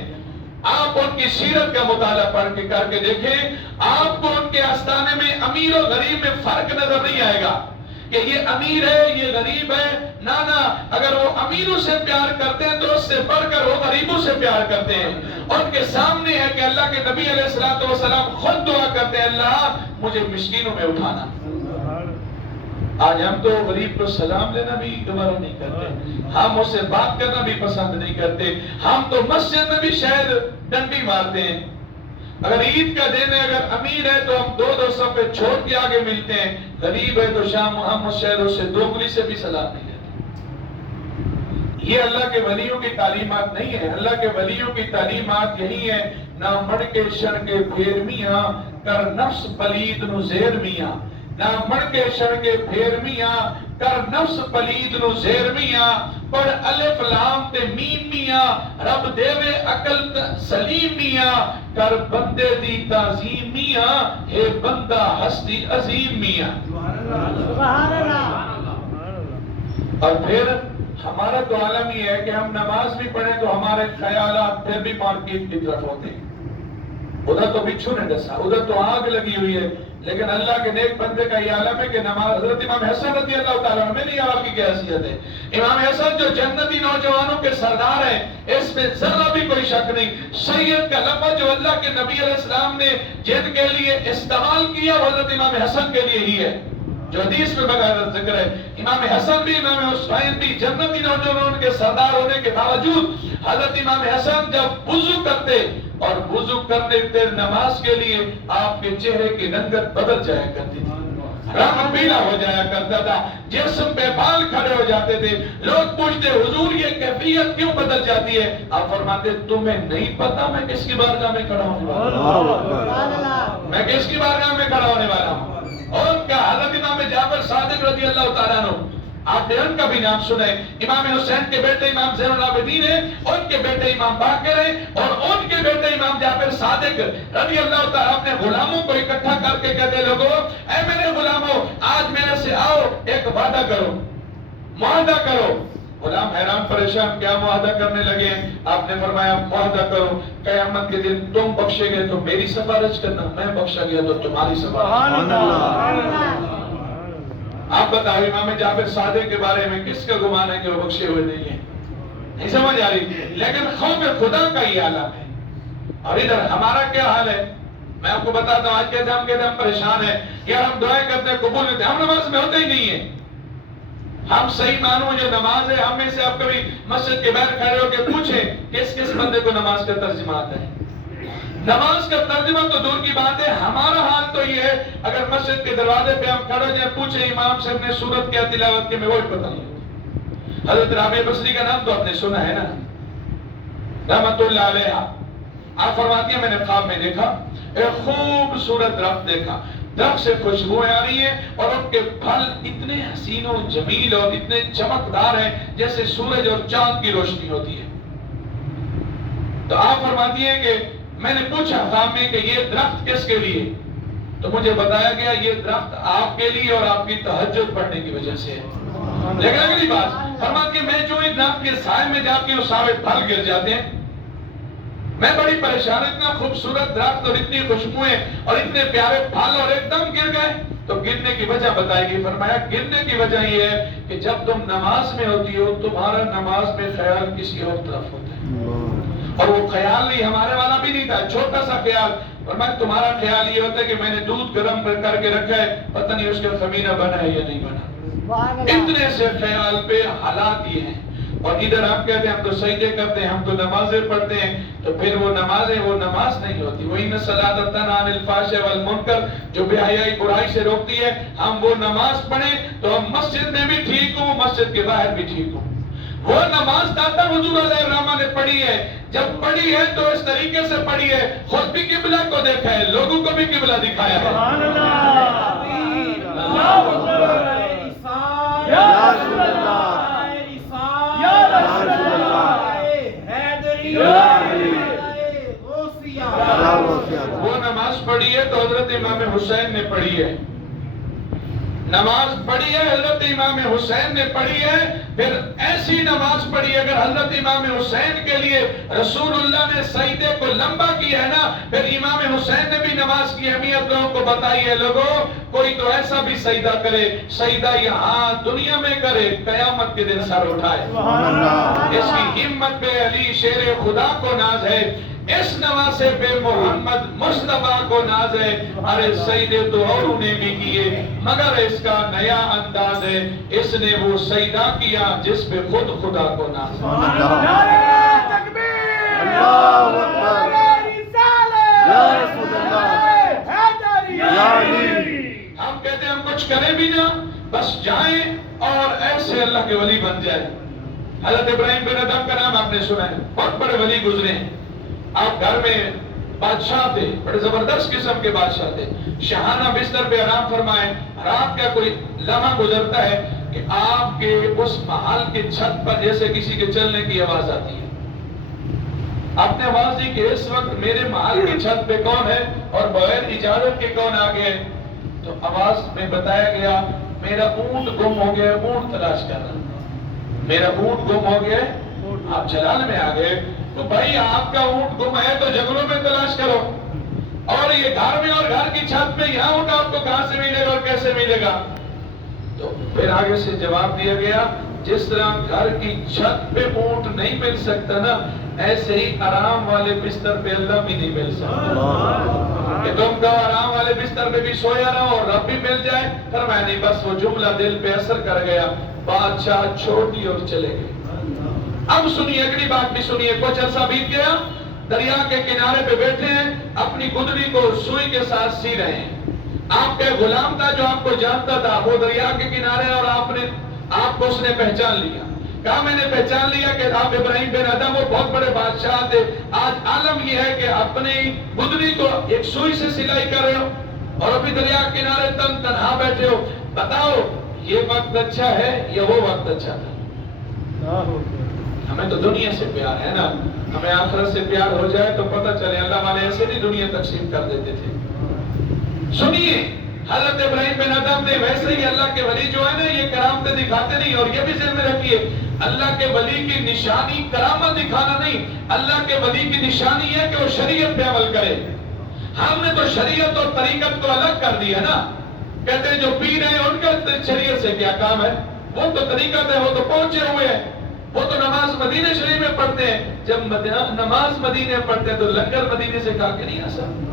آپ ان کی سیرت کا مطالعہ پڑھ کے کر کے دیکھیں، آپ کو ان کے آستانے میں امیر و غریب میں فرق نظر نہیں آئے گا کہ یہ امیر ہے یہ غریب ہے۔ نانا، اگر وہ امیروں سے پیار کرتے ہیں تو اس سے بڑھ کر وہ غریبوں سے پیار کرتے ہیں۔ ان کے سامنے ہے کہ اللہ کے نبی علیہ السلام خود دعا کرتے ہیں، اللہ مجھے مسکینوں میں اٹھانا۔ آج ہم تو غریب کو سلام دینا بھی گوارا نہیں کرتے، ہم اس سے بات کرنا بھی پسند نہیں کرتے، ہم تو مسجد میں بھی شاید ڈنڈی مارتے ہیں۔ اگر عید کا دن ہے، اگر امیر ہے تو ہم دو صفحے چھوڑ کے آگے ملتے ہیں، غریب ہے تو شام محمد شہروں سے دوگلی سے بھی سلام نہیں لیتے۔ یہ اللہ کے ولیوں کی تعلیمات نہیں ہے۔ اللہ کے ولیوں کی تعلیمات یہی ہے، نہ مڑ کے شر کے پھیر میاں کر نفس پلید نو زیر میاں، نہ مڑ کے شر کے پھیر میاں کر نفس پلید نو زیر میاں، پڑھ الف لام تے میم میاں رب دیوے عقل سلیم میاں، کر بندے دی تعظیم میاں ہے بندہ ہستی عظیم میاں۔ اور پھر ہمارا تو عالم یہ ہے کہ ہم نماز بھی پڑھیں تو ہمارے خیالات پھر بھی مارکیٹ کی طرف ہوتے ہیں، ادھر تو بچھو نے ڈسا، ادھر تو آگ لگی ہوئی ہے، لیکن اللہ کے نیک بندے کا یہ عالم ہے کہ نماز۔ حضرت امام حسن رضی اللہ تعالیٰ عنہ، میں نہیں آپ کی کیا حیثیت ہے، امام حسن جو جنتی نوجوانوں کے سردار ہیں، اس میں ذرا بھی کوئی شک نہیں۔ سید کا لفظ جو اللہ کے نبی علیہ السلام نے جن کے لیے استعمال کیا وہ حضرت امام حسن کے لیے ہی ہے، جو حدیث میں بغیر ذکر ہے۔ امام حسن بھی امام حسین بھی جنتی نوجوانوں کے سردار ہونے کے باوجود حضرت امام حسن جب وضو کرتے اور وضو کرنے پھر نماز کے لیے آپ کے چہرے کی رنگت بدل جایا کرتی تھی، رنگ پیلا ہو جایا کرتا تھا، جسم پہ بال کھڑے ہو جاتے تھے۔ لوگ پوچھتے حضور یہ کیفیت کیوں بدل جاتی ہے؟ آپ فرماتے تمہیں نہیں پتا میں کس کی بارگاہ میں کھڑا ہونے والا ہوں، میں کس کی بارگاہ میں کھڑا ہونے والا ہوں۔ اور کیا حضرت امام جعفر صادق رضی اللہ تعالیٰ عنہ، آپ نے ان کا بھی نام سنا ہے، امام حسین کے بیٹے امام زین العابدین ہیں، ان کے بیٹے امام باقر ہیں، اور ان کے بیٹے امام جعفر صادق رضی اللہ تعالیٰ اپنے غلاموں کو اکٹھا کر کے کہتے لوگوں، اے میرے غلاموں آج میرے سے آؤ ایک وعدہ کرو، معاہدہ کرو۔ غلام حیران پریشان، کیا معاہدہ کرنے لگے؟ آپ نے فرمایا معاہدہ کرو قیامت کے دن تم بخشے گے تو میری سفارش کرنا، میں بخشا گیا تو تمہاری سفارش۔ آپ بتائیں امام جعفر صادق کے بارے میں کس کا گمان ہے کہ وہ بخشے ہوئے نہیں ہیں؟ نہیں سمجھ آ رہی؟ لیکن خوف خدا کا یہ عالم ہے۔ اور ادھر ہمارا کیا حال ہے میں آپ کو بتاتا ہوں۔ آج کہتے ہم پریشان ہیں، یار ہم دعائیں کرتے ہیں قبول ہوتے ہیں، ہم نماز میں ہوتے ہی نہیں ہیں۔ ہم صحیح معنوں جو نماز ہے، ہم میں سے آپ کبھی مسجد کے باہر کھڑے ہو کے پوچھیں کس کس بندے کو نماز کا ترجمہ آتا ہے؟ نماز کا ترجمہ تو دور کی بات ہے، ہمارا حال تو یہ ہے اگر مسجد کے دروازے پہ ہم کھڑے جائیں پوچھیں امام صاحب نے سورت کیا تلاوت کی، میں وہی پتہ نہیں۔ حضرت رابعہ بصری کا نام تو آپ نے سنا ہے نا، رحمت اللہ علیہ۔ آپ فرماتی ہیں میں نے خواب میں دیکھا ایک خوبصورت درخت دیکھا، درخت سے خوشبوئیں آ رہی ہیں اور ان کے پھل اتنے حسین و جمیل اور اتنے چمکدار ہیں جیسے سورج اور چاند کی روشنی ہوتی ہے۔ تو آپ فرماتی ہیں کہ میں نے پوچھا خام میں کہ یہ درخت کس کے لیے؟ تو مجھے بتایا گیا یہ درخت آپ کے لیے اور آپ کی تہجد پڑھنے کی وجہ سے ہے۔ لیکن اگلی بات فرماتی ہے میں جو اس درخت کے سائے میں جاتی ہوں سارے پھل گر جاتے ہیں، میں بڑی پریشان، اتنا خوبصورت درخت اور اتنی خوشبوئیں اور اتنے پیارے پھل اور ایک دم گر گئے۔ تو گرنے کی وجہ بتائی گئی، فرمایا گرنے کی وجہ یہ ہے کہ جب تم نماز میں ہوتی ہو تمہارا نماز میں خیال کسی اور طرف ہوتا ہے، اور وہ خیال نہیں ہمارے والا بھی نہیں تھا، چھوٹا سا خیال۔ فرمایا تمہارا خیال یہ ہوتا ہے کہ میں نے دودھ گرم کر کے رکھا ہے، پتہ نہیں اس کا خمینہ بنا ہے یا نہیں بنا۔ اتنے سے خیال پہ حالات یہ ہیں، اور ادھر ہم کہتے ہیں ہم تو سجدے کرتے ہیں، ہم تو نمازیں پڑھتے ہیں، تو پھر وہ نمازیں وہ نماز نہیں ہوتی۔ وَإِنَّ الصَّلَاةَ تَنْهَىٰ عَنِ الْفَحْشَاءِ وَالْمُنکَرِ، جو بے حیائی برائی سے روکتی ہے، ہم وہ نماز پڑھیں تو ہم مسجد میں بھی ٹھیک ہوں، مسجد کے باہر بھی ٹھیک ہوں۔ وہ نماز داتا حضور علیہ الرحمہ نے پڑھی ہے، جب پڑھی ہے تو اس طریقے سے پڑھی ہے، خود بھی قبلہ کو دیکھا ہے، لوگوں کو بھی قبلہ دکھایا ہے۔ سبحان اللہ، اللہ اکبر، یا رسول اللہ، یا رسول اللہ، وہ نماز پڑھی ہے تو حضرت امام حسین نے پڑھی ہے، نماز پڑھی ہے حضرت امام حسین نے پڑھی ہے، پھر ایسی نماز پڑھی ہے اگر حضرت امام حسین کے لیے رسول اللہ نے سجدے کو لمبا کیا ہے نا، پھر امام حسین نے بھی نماز کی اہمیت لوگوں کو بتائی ہے۔ لوگوں کوئی تو ایسا بھی سجدہ کرے، سجدہ یہاں دنیا میں کرے، قیامت کے دن سر اٹھائے۔ اس کی ہمت پہ علی شیر خدا کو ناز ہے، اس نواسے پہ محمد مصطفیٰ کو ناز ہے۔ ارے سجدے تو اوروں نے بھی کیے مگر اس کا نیا انداز ہے، اس نے وہ سجدہ کیا جس پہ خود خدا کو ناز ہے۔ نعرہ تکبیر، اللہ اکبر، یا رسول اللہ، یا علی۔ ہم کہتے ہیں ہم کچھ کریں بھی نہ، بس جائیں اور ایسے اللہ کے ولی بن جائیں۔ حضرت ابراہیم بن ادم کا نام آپ نے سنا ہے، بہت بڑے ولی گزرے ہیں۔ آپ گھر میں بادشاہ تھے، بڑے زبردست قسم کے بادشاہ تھے، شاہانہ بستر پہ آرام فرمائے، رات کا کوئی لمحہ گزرتا ہے کہ آپ کے اس محل کے چھت پر جیسے کسی کے چلنے کی آواز آتی ہے۔ آپ نے آواز دی کہ اس وقت میرے محل کی چھت پہ کون ہے اور بغیر اجازت کے کون آ گئے؟ تو آواز میں بتایا گیا میرا اونٹ گم ہو گیا، اونٹ تلاش کر رہا ہوں، میرا اونٹ گم ہو گیا۔ آپ جلال میں آ گئے تو بھائی آپ کا اونٹ گم ہے تو جنگلوں میں تلاش کرو، اور یہ گھر میں اور گھر کی چھت میں یہاں اونٹ آپ کو کہاں سے ملے گا اور کیسے ملے گا؟ تو پھر آگے سے جواب دیا گیا جس طرح گھر کی چھت پہ اونٹ نہیں مل سکتا نا، ایسے ہی آرام والے بستر پہ اللہ بھی نہیں مل سکتا کہ تم کا آرام والے بستر پہ بھی سویا رہو اور رب بھی مل جائے۔ فرمایا نہیں، بس وہ جملہ دل پہ اثر کر گیا، بادشاہ چھوٹی اور چلے گئے۔ اب سنیے اگلی بات بھی سنیے، کچھ عرصہ بیت گیا، دریا کے کنارے پہ بیٹھے ہیں، اپنی گدڑی کو سوئی کے ساتھ سی رہے ہیں۔ آپ کا غلام تھا جو آپ کو جانتا تھا، وہ دریا کے کنارے، اور آپ کو اس نے پہچان لیا، کہا میں نے پہچان لیا کہ آپ ابراہیم بن ادم وہ بہت بڑے بادشاہ تھے، آج عالم یہ ہے کہ اپنی گدڑی کو ایک سوئی سے سلائی کر رہے ہو اور ابھی دریا کے کنارے تنہا بیٹھے ہو، بتاؤ یہ وقت اچھا ہے یا وہ وقت اچھا تھا؟ ہمیں تو دنیا سے پیار ہے نا، ہمیں آخرت سے پیار ہو جائے تو پتہ چلے اللہ والے ایسے نہیں دنیا تقسیم کر دیتے تھے۔ سنیے حضرت ابراہیم بن ادم نے ویسے ہی اللہ کے ولی جو ہے نا یہ کرامتیں دکھاتے نہیں، اور یہ بھی ذہن میں رکھیے اللہ کے ولی کی نشانی کرامت دکھانا نہیں، اللہ کے ولی کی نشانی ہے کہ وہ شریعت پہ عمل کرے۔ ہم نے تو شریعت اور طریقت کو الگ کر دیا نا، کہتے ہیں جو پیر ہیں ان کا شریعت سے کیا کام ہے، وہ تو طریقت ہے، وہ تو پہنچے ہوئے ہیں، وہ تو نماز مدینے شریف میں پڑھتے ہیں، جب نماز مدینے پڑھتے ہیں تو لنگر مدینے سے کھا کے نہیں آ سکتے۔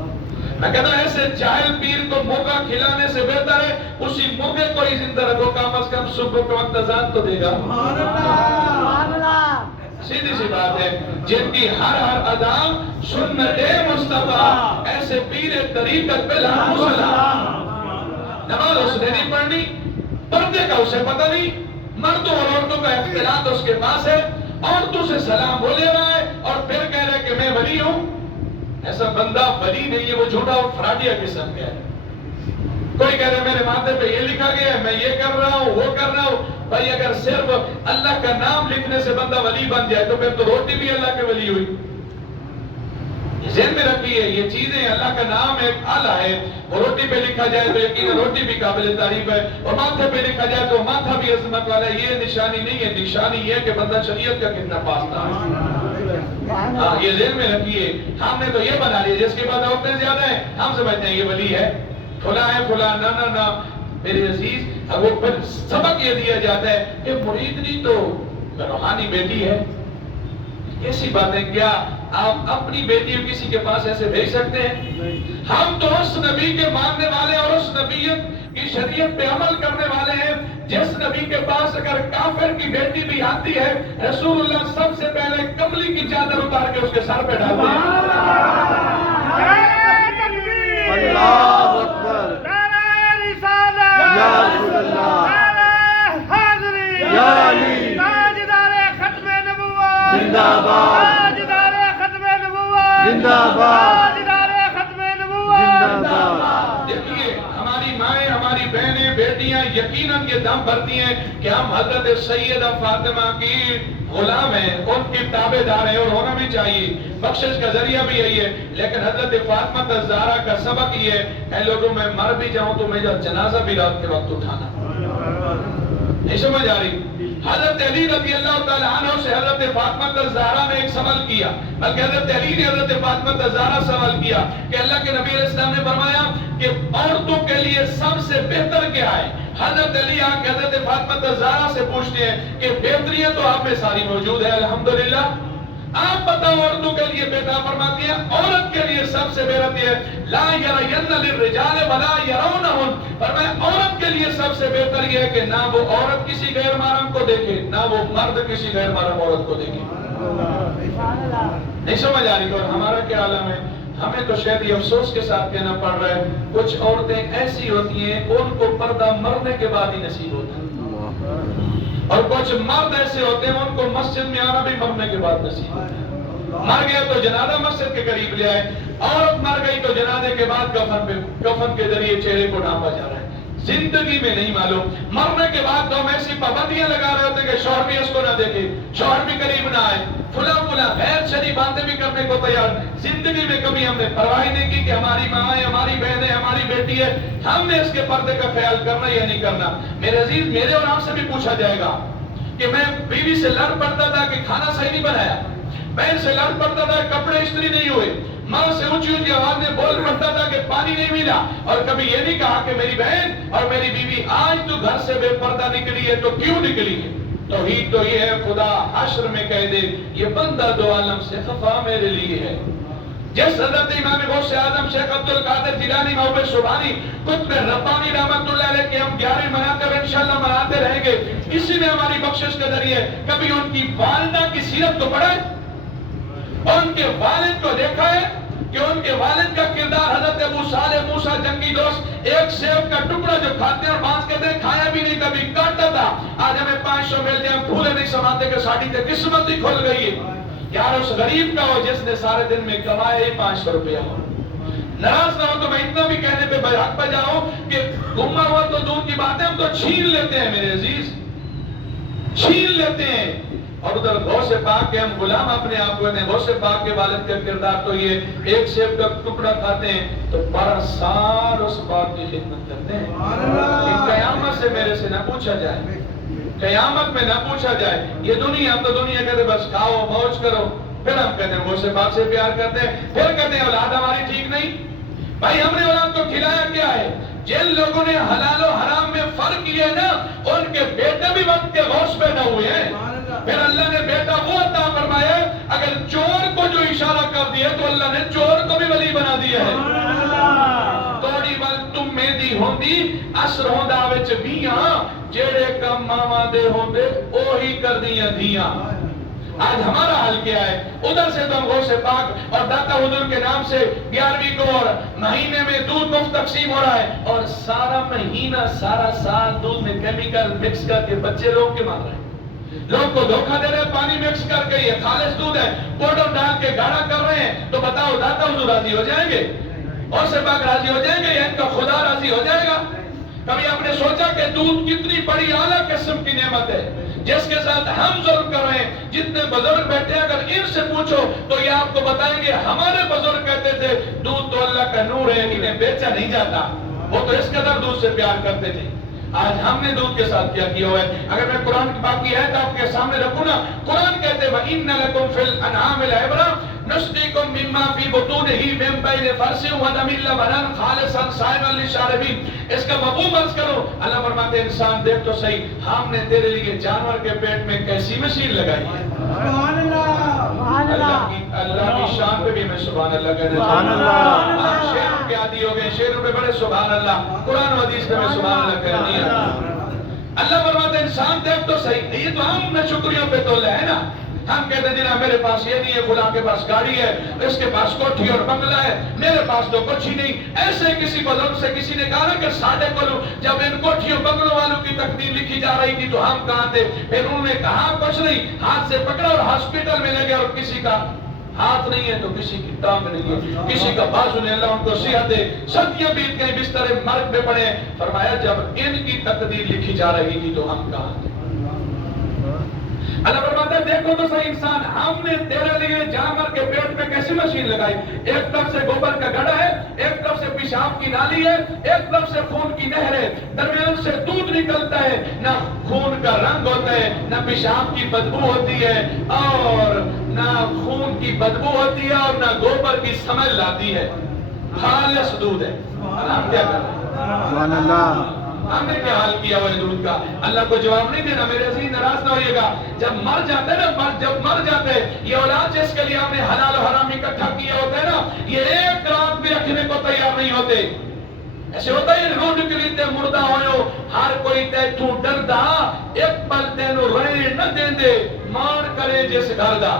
میں کہتا ہوں ایسے جاہل پیر کو مرغا کھلانے سے بہتر ہے اسی مرغے کو ہی زندہ رکھو، کم از کم صبح کے وقت اذان تو دے گا۔ سیدھی سی بات ہے، جن کی ہر ادا سنت مصطفیٰ، ایسے پیر طریقت پہ لاکھوں سلام۔ نماز اس نے نہیں پڑھنی، پردے کا اسے پتہ نہیں، مردوں اور عورتوں کا اختلاط اس کے پاس ہے، عورتوں سے سلام بولے رہا ہے اور پھر کہہ رہا ہے کہ میں ولی ہوں۔ ایسا بندہ ولی نہیں ہے، وہ جھوٹا اور فراڈیا قسم کا ہے۔ کوئی کہہ رہے میرے ماتھے پہ یہ لکھا گیا ہے، میں یہ کر رہا ہوں، وہ کر رہا ہوں. بھائی اگر صرف اللہ کا نام لکھنے سے بندہ ولی بن جائے تو پھر تو روٹی بھی اللہ کے ولی ہوئی. ذہن میں رکھیے یہ چیزیں، اللہ کا نام ایک آلہ ہے. وہ روٹی پہ لکھا جائے تو یقیناً روٹی بھی قابل تعریف ہے، اور ماتھے پہ لکھا جائے تو ماتھا بھی عظمت والا ہے. یہ نشانی نہیں ہے، نشانی یہ کہ بندہ شریعت کا کتنا پاستا ہے. ہاں یہ ذہن میں رکھیے. ہم نے تو یہ بنا لیا جس کے بعد عورتیں زیادہ ہیں ہم سمجھتے ہیں یہ ولی ہے، فلاں ہے فلاں. نہ میرے عزیز، اب وہ پھر سبق یہ دیا جاتا ہے کہ مریدنی تو روحانی بیٹی ہے. ایسی باتیں کیا آپ اپنی بیٹی کو کسی کے پاس ایسے بھیج سکتے ہیں؟ ہم تو اس نبی کے ماننے والے اور اس نبیت کی شریعت پہ عمل کرنے والے ہیں جس نبی کے پاس اگر کافر کی بیٹی بھی آتی ہے رسول اللہ سب سے پہلے کملی کی چادر اتار کے اس کے سر پہ ڈالتے ہیں. اللہ اکبر. یا رسول اللہ. یا علی. زندہ باد. زندہ باد. دیکھیے ہماری مائیں، ہماری بہنیں، بیٹیاں یقیناً یہ دم بھرتی ہیں کہ ہم حضرت سیدہ فاطمہ کی غلام ہیں، ان کی تابع دار ہیں، اور ہونا بھی چاہیے. بخشش کا ذریعہ بھی یہی ہے. لیکن حضرت فاطمہ الزہرا کا سبق یہ ہے اے لوگوں میں مر بھی جاؤں تو میرا جنازہ بھی رات کے وقت اٹھانا. نہیں سمجھ آ رہی؟ حضرت علی رضی اللہ تعالیٰ عنہ سے حضرت فاطمہ الزہرا نے ایک سوال کیا، بلکہ حضرت علی نے حضرت فاطمہ الزہرا سوال کیا کہ اللہ کے نبی علیہ السلام نے فرمایا کہ عورتوں کے لیے سب سے بہتر کیا ہے؟ حضرت علی آ کے حضرت فاطمہ الزہرا سے پوچھتے ہیں کہ بہتریاں تو آپ میں ساری موجود ہے الحمدللہ، آپ بتاؤ عورتوں کے لیے بہتر. فرماتی ہیں عورت کے لیے سب سے بہتر ہے لا یرین للرجال ولا یرونہم. فرمایا عورت کے لیے سب سے بہتر یہ ہے کہ نہ وہ عورت کسی غیر محرم کو دیکھے، نہ وہ مرد کسی غیر محرم عورت کو دیکھے. نہیں سمجھ آ رہی؟ اور ہمارا کیا عالم ہے؟ ہمیں تو شاید یہ افسوس کے ساتھ کہنا پڑ رہا ہے کچھ عورتیں ایسی ہوتی ہیں ان کو پردہ مرنے کے بعد ہی نصیب ہوتا ہے، اور کچھ مرد ایسے ہوتے ہیں ان کو مسجد میں آنا بھی مرنے کے بعد نصیب ہوتا ہے. مر گیا تو جنازہ مسجد کے قریب لے آئے، عورت مر گئی تو جنازے کے بعد کفن کے ذریعے چہرے کو ڈھانپا جا رہا ہے. زندگی میں نہیں معلوم. مرنے کے بعد تو ہم ایسی پابندیاں لگا رہے ہوتے ہیں کہ شوہر بھی اس کو نہ دیکھے، شوہر بھی قریب نہ آئے، فلاں غیر شرعی باتیں بھی کرنے کو تیار. زندگی میں کبھی ہم نے پرواہ نہیں کی کہ ہماری ماں ہے، ہماری بہن ہے، ہماری بیٹی ہے، ہم نے اس کے پردے کا خیال کرنا یا نہیں کرنا. میرے عزیز، میرے اور آپ سے بھی پوچھا جائے گا کہ میں بیوی سے لڑ پڑتا تھا کہ کھانا صحیح نہیں بنایا، بہن سے لڑ پڑتا تھا کپڑے استری نہیں ہوئے، ماں سے اونچی اونچی آواز میں بول پڑتا تھا کہ پانی نہیں ملا، اور کبھی یہ نہیں کہا کہ میری بہن اور میری بیوی آج تو گھر سے بے پردہ نکلی ہے تو کیوں نکلی ہے؟ توحید تو یہ ہے خدا حشر میں کہہ دے یہ بندہ دو عالم سے خفا میرے لیے ہے. جس حضرت امام غوث اعظم شیخ عبد القادر جیلانی محب سبحانی قطب ربانی رحمت اللہ علیہ کے ہم 11 مناتے اور انشاءاللہ مناتے رہیں گے. اسی میں ہماری بخشش کے ذریعے کبھی ان کی والدہ کی سیرت کو پڑھا ہے، ان کے والد کو دیکھا ہے کہ ان کے والد کا کردار حضرت ابو صالح موسیٰ جنگی دوست ایک سیب کا ٹکڑا جو کھاتے ہیں اور بانس کہتے ہیں کھایا بھی نہیں کبھی کاٹتا تھا. آج ہمیں 500 ملتے ہیں، پھولے نہیں سماتے کہ ساڑھی تے قسمت ہی کھل گئی ہے. یار اس غریب کا ہو جس نے سارے دن میں کمائے 500 روپیہ ہو. ناراض نہ ہو تو میں اتنا بھی کہنے پہ حق پہ جاؤں کہ گما ہوا تو دور کی بات ہے، ہم تو چھین لیتے ہیں میرے عزیز، چھین لیتے ہیں. اور ادھر غوث پاک کے ہم غلام اپنے آپ کو ہیں. غوث پاک کے والد کا کردار تو یہ ایک سیب کا ٹکڑا کھاتے ہیں تو 12 سال اس بات کی خدمت کرتے ہیں. قیامت سے میرے سے نہ پوچھا جائے، قیامت میں نہ پوچھا جائے. یہ دنیا، ہم تو دنیا کہتے بس کھاؤ موج کرو، پھر ہم کہتے ہیں غوث پاک سے پیار کرتے ہیں، پھر کہتے ہیں اولاد ہماری ٹھیک نہیں. بھائی ہم نے اولاد کو کھلایا کیا ہے؟ جن لوگوں نے حلال و حرام میں فرق کیا نا ان کے بیٹے بھی وقت کے غوث پہ نہ ہوئے ہیں. پھر اللہ نے بیٹا وہ عطا فرمایا، اگر چور کو جو اشارہ کر دیا تو اللہ نے چور کو بھی ولی بنا دیا ہے. توڑی ول تم میں دی ہوندی اثر ہوندا وچ بیاں جیڑے کم ماما دے ہوندے اوہی کر دیاں دھیاں. آج ہمارا حال کیا ہے؟ ادھر سے تو ہم غوث پاک اور داتا حضور کے نام سے 11ویں کو اور مہینے میں دودھ مفت تقسیم ہو رہا ہے، اور سارا مہینہ سارا سال دودھ میں کیمیکل مکس کر کے بچے لوگ کے مار رہے ہیں. لوگ کو دھوکہ دے رہے ہیں، پانی مکس کر کے یہ خالص دودھ ہے پاؤڈر ڈال کے گاڑھا کر رہے ہیں. تو بتاؤ داتا حضور راضی ہو جائیں گے؟ غوث پاک راضی ہو جائیں گے یا ان کا خدا راضی ہو جائے گا؟ کبھی آپ نے سوچا کہ دودھ کتنی بڑی اعلیٰ قسم کی نعمت ہے جس کے ساتھ ہم ظلم کر رہے ہیں. جتنے بزرگ بیٹھے ہیں اگر ان سے پوچھو تو یہ آپ کو بتائیں گے ہمارے بزرگ کہتے تھے دودھ تو اللہ کا نور ہے, انہیں بیچا نہیں جاتا, وہ تو اس قدر دودھ سے پیار کرتے تھے. آج ہم نے دودھ کے ساتھ کیا کیا ہوا ہے. اگر میں قرآن کی باقی ہے تو آپ کے سامنے رکھوں نا, قرآن کہتے ہیں وَإِنَّ لَكُمْ فِي الْأَنْعَامِ لَعِبْرَةً نُسْقِيكُم مِّمَّا فِي بُطُونِهِ مِن بَيْنِ فَرْثٍ وَدَمٍ لَبَنًا خَالِصًا سَائِغًا لِّلشَّارِبِينَ. اس کا مفہوم عرض کرو. اللہ فرماتے ہیں انسان دیکھ تو صحیح, ہم نے تیرے لیے جانور کے پیٹ میں کیسی مشین لگائی ہے. سبحان اللہ. اللہ کی شان پہ بھی میں سبحان اللہ کہہ دیتا سبحان ہوں. اللہ. آپ شعروں کے عادی ہو گئے, شعروں پہ بڑے سبحان اللہ, قرآن و حدیث پہ میں سبحان اللہ کہہ نہیں آتا. اللہ فرماتے ہیں انسان دیکھ تو صحیح. یہ تو ہم نے شکریوں پہ تولے ہے نا. ہم کہتے ہیں جناب میرے پاس یہ نہیں ہے, فلاں کے پاس گاڑی ہے, اس کے پاس کوٹھی اور بنگلہ ہے, میرے پاس تو کچھ ہی نہیں. ایسے کسی بزرگ سے کسی نے کہا کہ ساڈے کو جب ان کوٹھیوں بنگلوں والوں کی تقدیر لکھی جا رہی تھی تو ہم کہاں تھے؟ پھر انہوں نے کہا کچھ نہیں, ہاتھ سے پکڑا اور ہاسپٹل میں لے گئے, اور کسی کا ہاتھ نہیں ہے تو کسی کی ٹانگ نہیں ہے, کسی کا بازو نہیں. اللہ ان کو صحت دے. صدیاں بیت گئیں, بستر مرگ پہ پڑے. فرمایا جب ان کی تقدیر لکھی جا رہی تھی تو ہم کہاں تھے؟ اللہ فرماتا ہے دیکھو تو صحیح انسان, ہم نے تیرے لیے جانور کے پیٹ میں کیسی مشین لگائی. ایک طرف سے گوبر کا گڑھا ہے, ایک طرف سے پیشاب کی نالی ہے, ایک طرف سے خون کی نہر ہے, درمیان سے دودھ نکلتا ہے. نہ خون کا رنگ ہوتا ہے, نہ پیشاب کی بدبو ہوتی ہے, اور نہ خون کی بدبو ہوتی ہے, اور نہ گوبر کی سمیل آتی ہے. خالص دودھ ہے. ہم کیا کر رہے ہیں؟ سبحان اللہ. ہم نے کیا حال کیا ہوا ہے دودھ کا؟ اللہ کو جواب نہیں دینا. میرے عزیز ناراض نہ ہوئیے گا. جب مر جاتے ہیں نا, جب مر جاتے ہیں, یہ اولاد جس کے لیے ہم نے حلال و حرام اکٹھا کیا ہوتا ہے نا, یہ ایک رات بھی رکھنے کو تیار نہیں ہوتے. ایسے ہوتا ہے روڈ کے لیے مردہ ہوئے, ہر کوئی تے تو ڈردا, ایک پل تینو رہے نہ دیں دے, مان کرے جس گھر دا.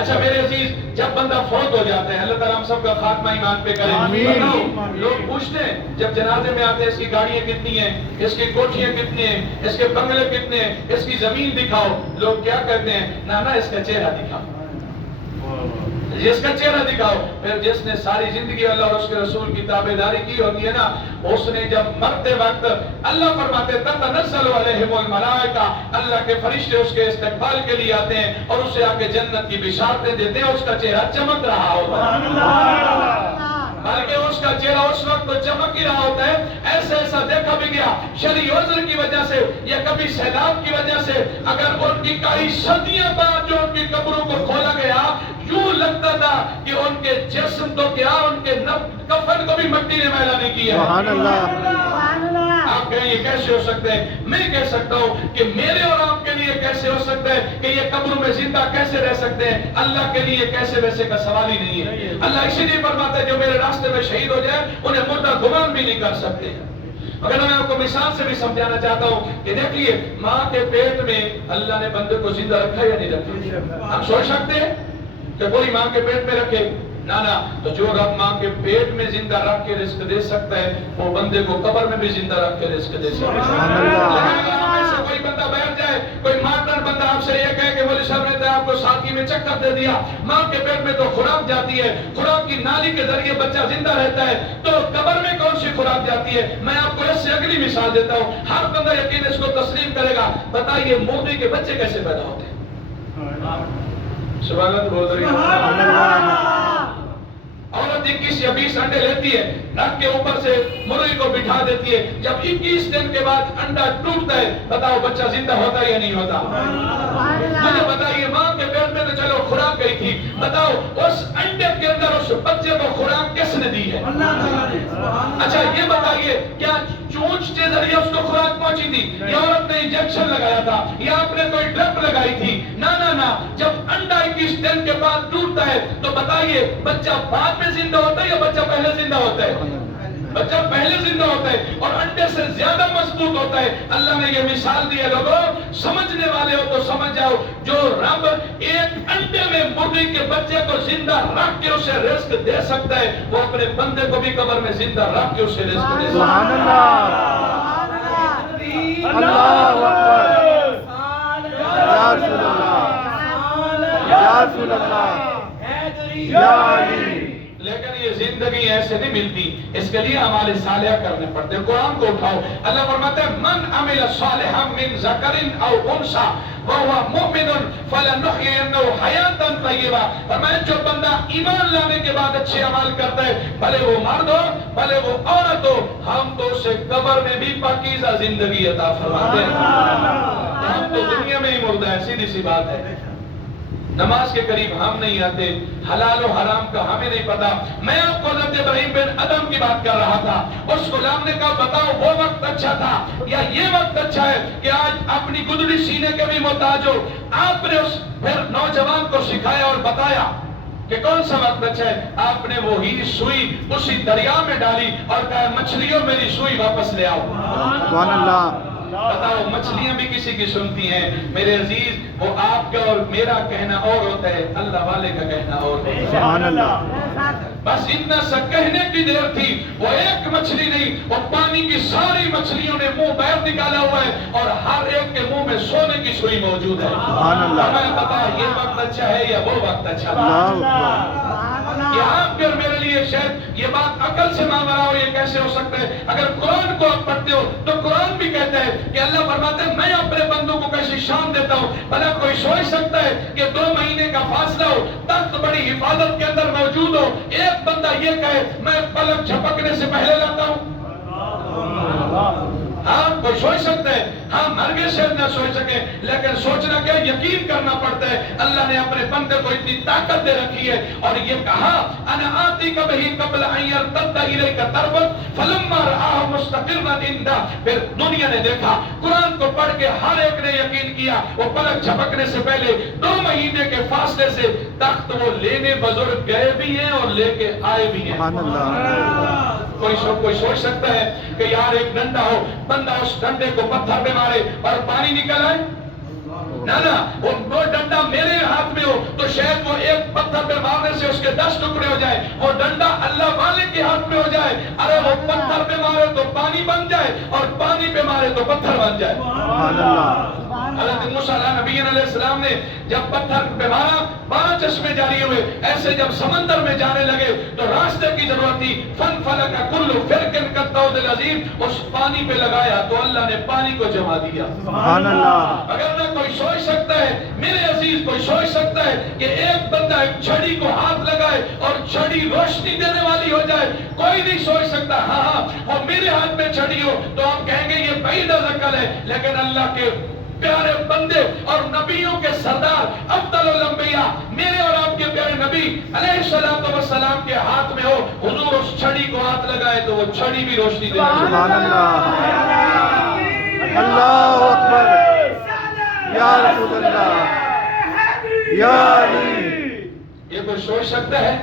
اچھا میرے عزیز, جب بندہ فوت ہو جاتا ہے, اللہ تعالیٰ ہم سب کا خاتمہ ایمان پہ کرے. بتاؤ, لوگ پوچھتے ہیں جب جنازے میں آتے ہیں اس کی گاڑیاں کتنی ہیں, اس کی کوٹھیاں کتنی ہیں, اس کے بنگلے کتنے ہیں, اس کی زمین دکھاؤ. لوگ کیا کہتے ہیں؟ نانا اس کا چہرہ دکھاؤ, جس کا چہرہ دکھاؤ. پھر جس نے ساری زندگی اللہ اور اس کے رسول کی تابعداری کی ہوتی ہے نا, اس نے جب مرتے وقت اللہ فرماتے تتنزل علیہم الملائکہ, اللہ کے فرشتے اس کے استقبال کے لیے آتے ہیں اور اسے آ کے جنت کی بشارتیں دیتے ہیں. اس کا چہرہ چمک رہا ہوتا ہے, بلکہ اس کا چہرہ اس وقت تو چمک ہی رہا ہوتا ہے. ایسا دیکھا بھی گیا شرعی عذر کی وجہ سے یا کبھی سیلاب کی وجہ سے, اگر ان کی کئی صدیاں بعد جو ان کی قبروں کو کھولا گیا, یوں لگتا تھا کہ ان کے جسم تو کیا, ان کے کفن کو بھی مٹی نے میلا نہیں کیا. سبحان اللہ. آپ کہیں یہ کیسے ہو سکتا ہے؟ میں کہہ سکتا ہوں کہ میرے اور آپ کے لیے کیسے ہو سکتا ہے کہ یہ قبروں میں زندہ کیسے رہ سکتے ہیں. اللہ کے لیے کیسے ویسے کا سوال ہی نہیں ہے. اللہ اسی لیے فرماتا ہے جو میرے راستے میں شہید ہو جائے انہیں مردہ گمان بھی نہیں کر سکتے. اگر میں آپ کو مثال سے بھی سمجھانا چاہتا ہوں کہ دیکھیے, ماں کے پیٹ میں اللہ نے بندے کو زندہ رکھا یا نہیں رکھا؟ ہم سوچ سکتے ہیں کہ کوئی ماں کے پیٹ میں رکھے؟ نانا. تو جو رب ماں کے پیٹ میں زندہ رکھ کے رزق دے سکتا ہے, وہ بندے کو قبر میں بھی زندہ رکھ کے رزق دے سکتا ہے. لیکن کوئی بندہ بیٹھ جائے, کوئی مارٹر بندہ آپ سے یہ کہے کہ مولوی صاحب نے آپ کو ساتھی میں چکر دے دیا, ماں کے پیٹ میں تو خوراک جاتی ہے, خوراک کی نالی کے ذریعے بچہ زندہ رہتا ہے, تو قبر میں کون سی خوراک جاتی ہے؟ میں آپ کو اس سے اگلی مثال دیتا ہوں, ہر بندہ یقین اس کو تسلیم کرے گا. بتائیے مرغی کے بچے کیسے پیدا ہوتے ہیں؟ سبحان اللہ بول رہی ہے. عورت 21 یا 20 انڈے لیتی ہے, رکھ کے اوپر سے مرغی کو بٹھا دیتی ہے. جب 21 دن کے بعد انڈا ٹوٹتا ہے, بتاؤ بچہ زندہ ہوتا ہے یا نہیں ہوتا؟ مجھے بتائیے, ماں کے پیٹ میں تو چلو خوراک گئی تھی, بتاؤ اس انڈے کے اندر اس بچے کو خوراک کس نے دی ہے؟ اچھا یہ بتائیے, کیا چونچ کے ذریعے اس کو خوراک پہنچی تھی, یا عورت نے انجیکشن لگایا تھا, یا آپ نے کوئی ڈرپ لگائی تھی؟ نہ. جب انڈا 21 دن کے بعد ٹوٹتا ہے تو بتائیے بچہ بعد میں زندہ ہوتا ہے یا بچہ پہلے زندہ ہوتا ہے؟ بچہ پہلے زندہ ہوتا ہے اور انڈے سے زیادہ مضبوط ہوتا ہے. اللہ نے یہ مثال دی ہے. لوگوں سمجھنے والے ہو تو سمجھ جاؤ, جو رب ایک انڈے میں مرغی کے بچے کو زندہ رکھ کے اسے رزق دے سکتا ہے, وہ اپنے بندے کو بھی قبر میں زندہ رکھ کے اسے رزق دے سکتا ہے. سبحان اللہ. اللہ اکبر. یا رسول اللہ, یا رسول اللہ, یا علی. لیکن یہ زندگی ایسے نہیں ملتی، اس کے لیے اعمال صالحہ کرنے پڑتے ہیں۔ قرآن کو اٹھاؤ، اللہ فرماتا ہے من عمل صالحا من ذکر او انثى وهو مؤمن فلنحيينه حیاتا طیبہ۔ فرمایا جو بندہ ایمان لانے کے بعد اچھے عمل کرتا ہے، بھلے وہ مرد ہو بھلے وہ عورت ہو، ہم تو اسے قبر میں بھی پاکیزہ زندگی عطا فرماتے ہیں۔ ہم تو دنیا میں ہی مردہ ہے، سیدھی سی بات ہے۔ نماز کے قریب ہم نہیں آتے، حلال و حرام کا ہمیں نہیں پتا۔ میں آپ کو حضرت ابراہیم بن ادم کی بات کر رہا تھا، اس غلام نے کہا بتاؤ وہ وقت اچھا تھا یا یہ وقت اچھا ہے کہ آج اپنی گدڑی سینے کے بھی محتاج ہو؟ آپ نے اس پھر نوجوان کو سکھایا اور بتایا کہ کون سا وقت اچھا ہے۔ آپ نے وہی سوئی اسی دریا میں ڈالی اور کہا مچھلیوں میری سوئی واپس لے آؤ۔ سبحان اللہ۔ بتاؤ مچھلیاں بھی کسی کی سنتی ہیں میرے عزیز، وہ آپ کا اور میرا کہنا اور ہوتا ہے، اللہ والے کا کہنا اور ہوتا ہے۔ سبحان اللہ۔ بس اتنا سا کہنے کی دیر تھی، وہ ایک مچھلی نہیں، وہ پانی کی ساری مچھلیوں نے منہ باہر نکالا ہوا ہے اور ہر ایک کے منہ میں سونے کی سوئی موجود ہے۔ سبحان اللہ۔ ہمیں پتا ہے یہ وقت اچھا ہے یا وہ وقت اچھا ہے۔ اللہ اکبر۔ یہ آپ کے اور میرے لیے شاید یہ بات عقل سے مانگ رہا ہو، یہ کیسے ہو سکتا ہے؟ اگر قرآن کو آپ پڑھتے ہو تو قرآن بھی کہتا ہے کہ اللہ فرماتا ہے میں اپنے بندوں کو کیسی شان دیتا ہوں۔ بھلا کوئی سوچ سکتا ہے کہ 2 مہینے کا فاصلہ ہو، تخت بڑی حفاظت کے اندر موجود ہو، ایک بندہ یہ کہے میں پلک جھپکنے سے پہلے لاتا ہوں؟ ہاں کوئی سوچ سکتا ہے، ہاں مرگے سے نہ سوچ سکے، لیکن سوچنا کیا یقین کرنا پڑتا ہے۔ اللہ نے اپنے بندے کو اتنی طاقت دے رکھی ہے اور یہ کہا انا آتی کا بہی قبل ان یرتد الیک طرفک فلما رآہ مستقرا عنده۔ پھر دنیا نے دیکھا، قرآن کو پڑھ کے ہر ایک نے یقین کیا، وہ پلک جھپکنے سے پہلے 2 مہینے کے فاصلے سے تخت وہ لینے بزرگ گئے بھی ہیں اور لے کے آئے بھی ہیں۔ سبحان اللہ۔ کوئی سوچ سکتا ہے کہ یار ایک ڈنڈا ہو، بندہ اس ڈنڈے کو پتھر پہ مارے اور پانی نکل آئے؟ نہ وہ ڈنڈا میرے ہاتھ میں ہو تو شاید وہ ایک پتھر پہ مارنے سے اس کے 10 ٹکڑے ہو جائے، وہ ڈنڈا اللہ والے کے ہاتھ میں ہو جائے، ارے وہ پتھر پہ مارے تو پانی بن جائے اور پانی پہ مارے تو پتھر بن جائے۔ سبحان اللہ۔ حضرت موسیٰ نبی علیہ السلام نے جب پتھر پہ مارا 12 چشمے جاری ہوئے، ایسے جب سمندر میں جانے لگے تو راستے کی ضرورت تھی، فن فلک کل فرقن کالطود العظیم، اس پانی پہ لگایا تو اللہ نے پانی کو جما دیا۔ سبحان اللہ۔ اگر نہ کوئی سوچ سکتا ہے میرے عزیز، کوئی سوچ سکتا ہے کہ ایک بندہ ایک چھڑی کو ہاتھ لگائے اور چھڑی روشنی دینے والی ہو جائے؟ کوئی نہیں سوچ سکتا۔ ہاں اور میرے ہاتھ میں چھڑی ہو تو ہم کہیں گے یہ بعید عقل ہے، لیکن اللہ کے پیارے بندے اور نبیوں کے سردار افضل الانبیاء میرے اور آپ کے پیارے نبی علیہ الصلوۃ والسلام کے ہاتھ میں ہو، حضور اس چھڑی کو ہاتھ لگائے تو وہ چھڑی بھی روشنی دے۔ سبحان اللہ۔ اللہ اکبر۔ یا رسول اللہ، یا علی۔ یہ کوئی سوچ سکتا ہے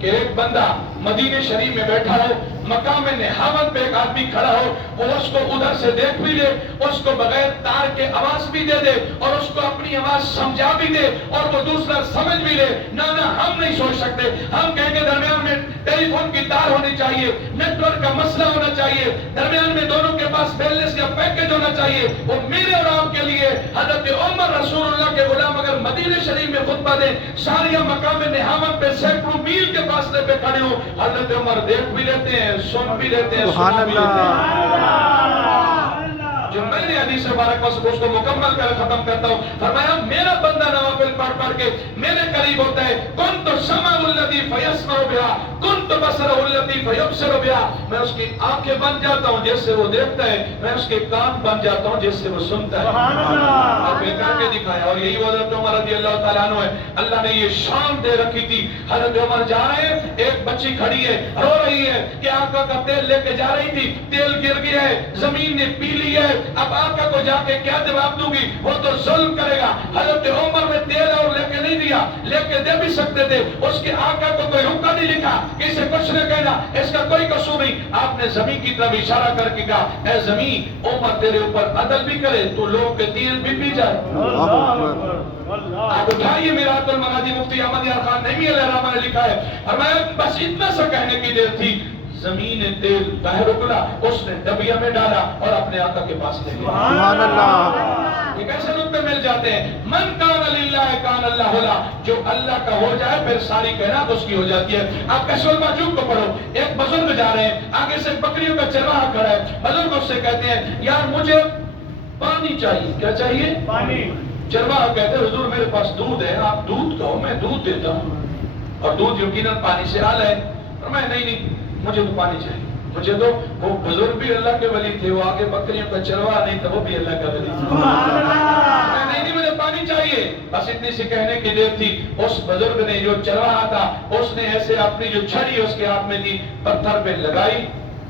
کہ ایک بندہ مدینہ شریف میں بیٹھا ہو، مقام نہاوت پہ ایک آدمی کھڑا ہو، وہ اس کو ادھر سے دیکھ بھی لے، اس کو بغیر تار کے آواز بھی دے دے اور اس کو اپنی آواز سمجھا بھی دے اور وہ دوسرا سمجھ بھی لے؟ نہ ہم نہیں سوچ سکتے۔ ہم کہیں گے درمیان میں ٹیلی فون کی تار ہونی چاہیے، نیٹ ورک کا مسئلہ ہونا چاہیے، درمیان میں دونوں کے پاس بیلنس یا پیکج ہونا چاہیے۔ وہ میرے اور آپ کے لیے حضرت عمر رسول اللہ کے غلام اگر مدینہ شریف میں خطبہ دیں، ساریہ مقام نہاوت پہ سینکڑوں میل کے فاصلے پہ کھڑے ہوں، حضرت عمر دیکھ بھی لیتے ہیں، سن بھی لیتے ہیں، سبحان سنا بھی لیتے ہیں۔ اللہ۔ جو میں نے حدیث مبارک اس کو مکمل کر ختم کرتا ہوں، فرمایا میرا بندہ نوافل پڑھ پڑھ کے میرے قریب ہوتا ہے، کنت سمع الذی فیسمع بہا، کنت بصر الذی فیبصر بہا، میں اس کی آنکھیں بن جاتا ہوں جس سے وہ دیکھتا ہے، میں اس کے کان بن جاتا ہوں جس سے وہ سنتا ہے۔ اور میں کر کے دکھایا، اور یہی وہ حضرت عمر رضی اللہ تعالیٰ عنہ ہے۔ اللہ نے یہ شان دے رکھی تھی، حضرت عمر جا رہے ہیں، ایک بچی کھڑی ہے رو رہی ہے کہ آقا کا تیل لے کے جا رہی تھی، تیل گر گیا ہے، زمین نے پی لی ہے، اب آقا کو جا کے کیا جواب دوں گی، وہ تو ظلم کرے گا۔ حضرت عمر نے تیل اور لے کے نہیں دیا، لے کے دے بھی سکتے تھے، اس کے آقا کو کوئی حکم نہیں لکھا کہ اسے کچھ نہ کہنا، اس کا کوئی قصور نہیں۔ آپ نے زمین کی طرف اشارہ کر کے کہا اے زمین، عمر تیرے اوپر عدل بھی کرے تو لوگ کے تیل بھی پی جائے۔ اللہ اکبر۔ آپ اٹھائیے میرات المنادی مفتی احمد یار خان نعیمی علیہ الرحمہ نے لکھا ہے، فرمایا بس اتنا سا کہنے کی دیر تھی، زمین تیل باہر اگلا، اس نے ڈبیا میں ڈالا اور اپنے آقا کے پاس لے گیا۔ سبحان اللہ۔ یہ کیسے رتبے مل جاتے ہیں؟ من کان للہ کان اللہ لا، جو اللہ کا ہو جائے پھر ساری کائنات اس کی ہو جاتی ہے۔ آپ کشف المحجوب کو پڑھو، ایک بزرگ جا رہے ہیں، آگے سے بکریوں کا چرواہا کھڑا ہے، بزرگ اس سے کہتے ہیں یار مجھے پانی چاہیے۔ کیا چاہیے؟ پانی۔ چرواہا کہتے ہیں حضور میرے پاس دودھ ہے، آپ دودھ کہو میں دودھ دیتا ہوں، اور دودھ یقیناً پانی سے اعلیٰ ہے۔ اور میں نہیں مجھے تو پانی چاہیے، مجھے تو۔ وہ بزرگ بھی اللہ کے ولی تھے، وہ آگے بکریوں کا چرواہا نہیں تھا، وہ بھی اللہ کا ولی تھا۔ نہیں مجھے پانی چاہیے، بس اتنی سی کہنے کی دیر تھی، اس بزرگ نے جو چرواہا تھا اس نے ایسے اپنی جو چھڑی اس کے ہاتھ میں تھی پتھر پہ لگائی،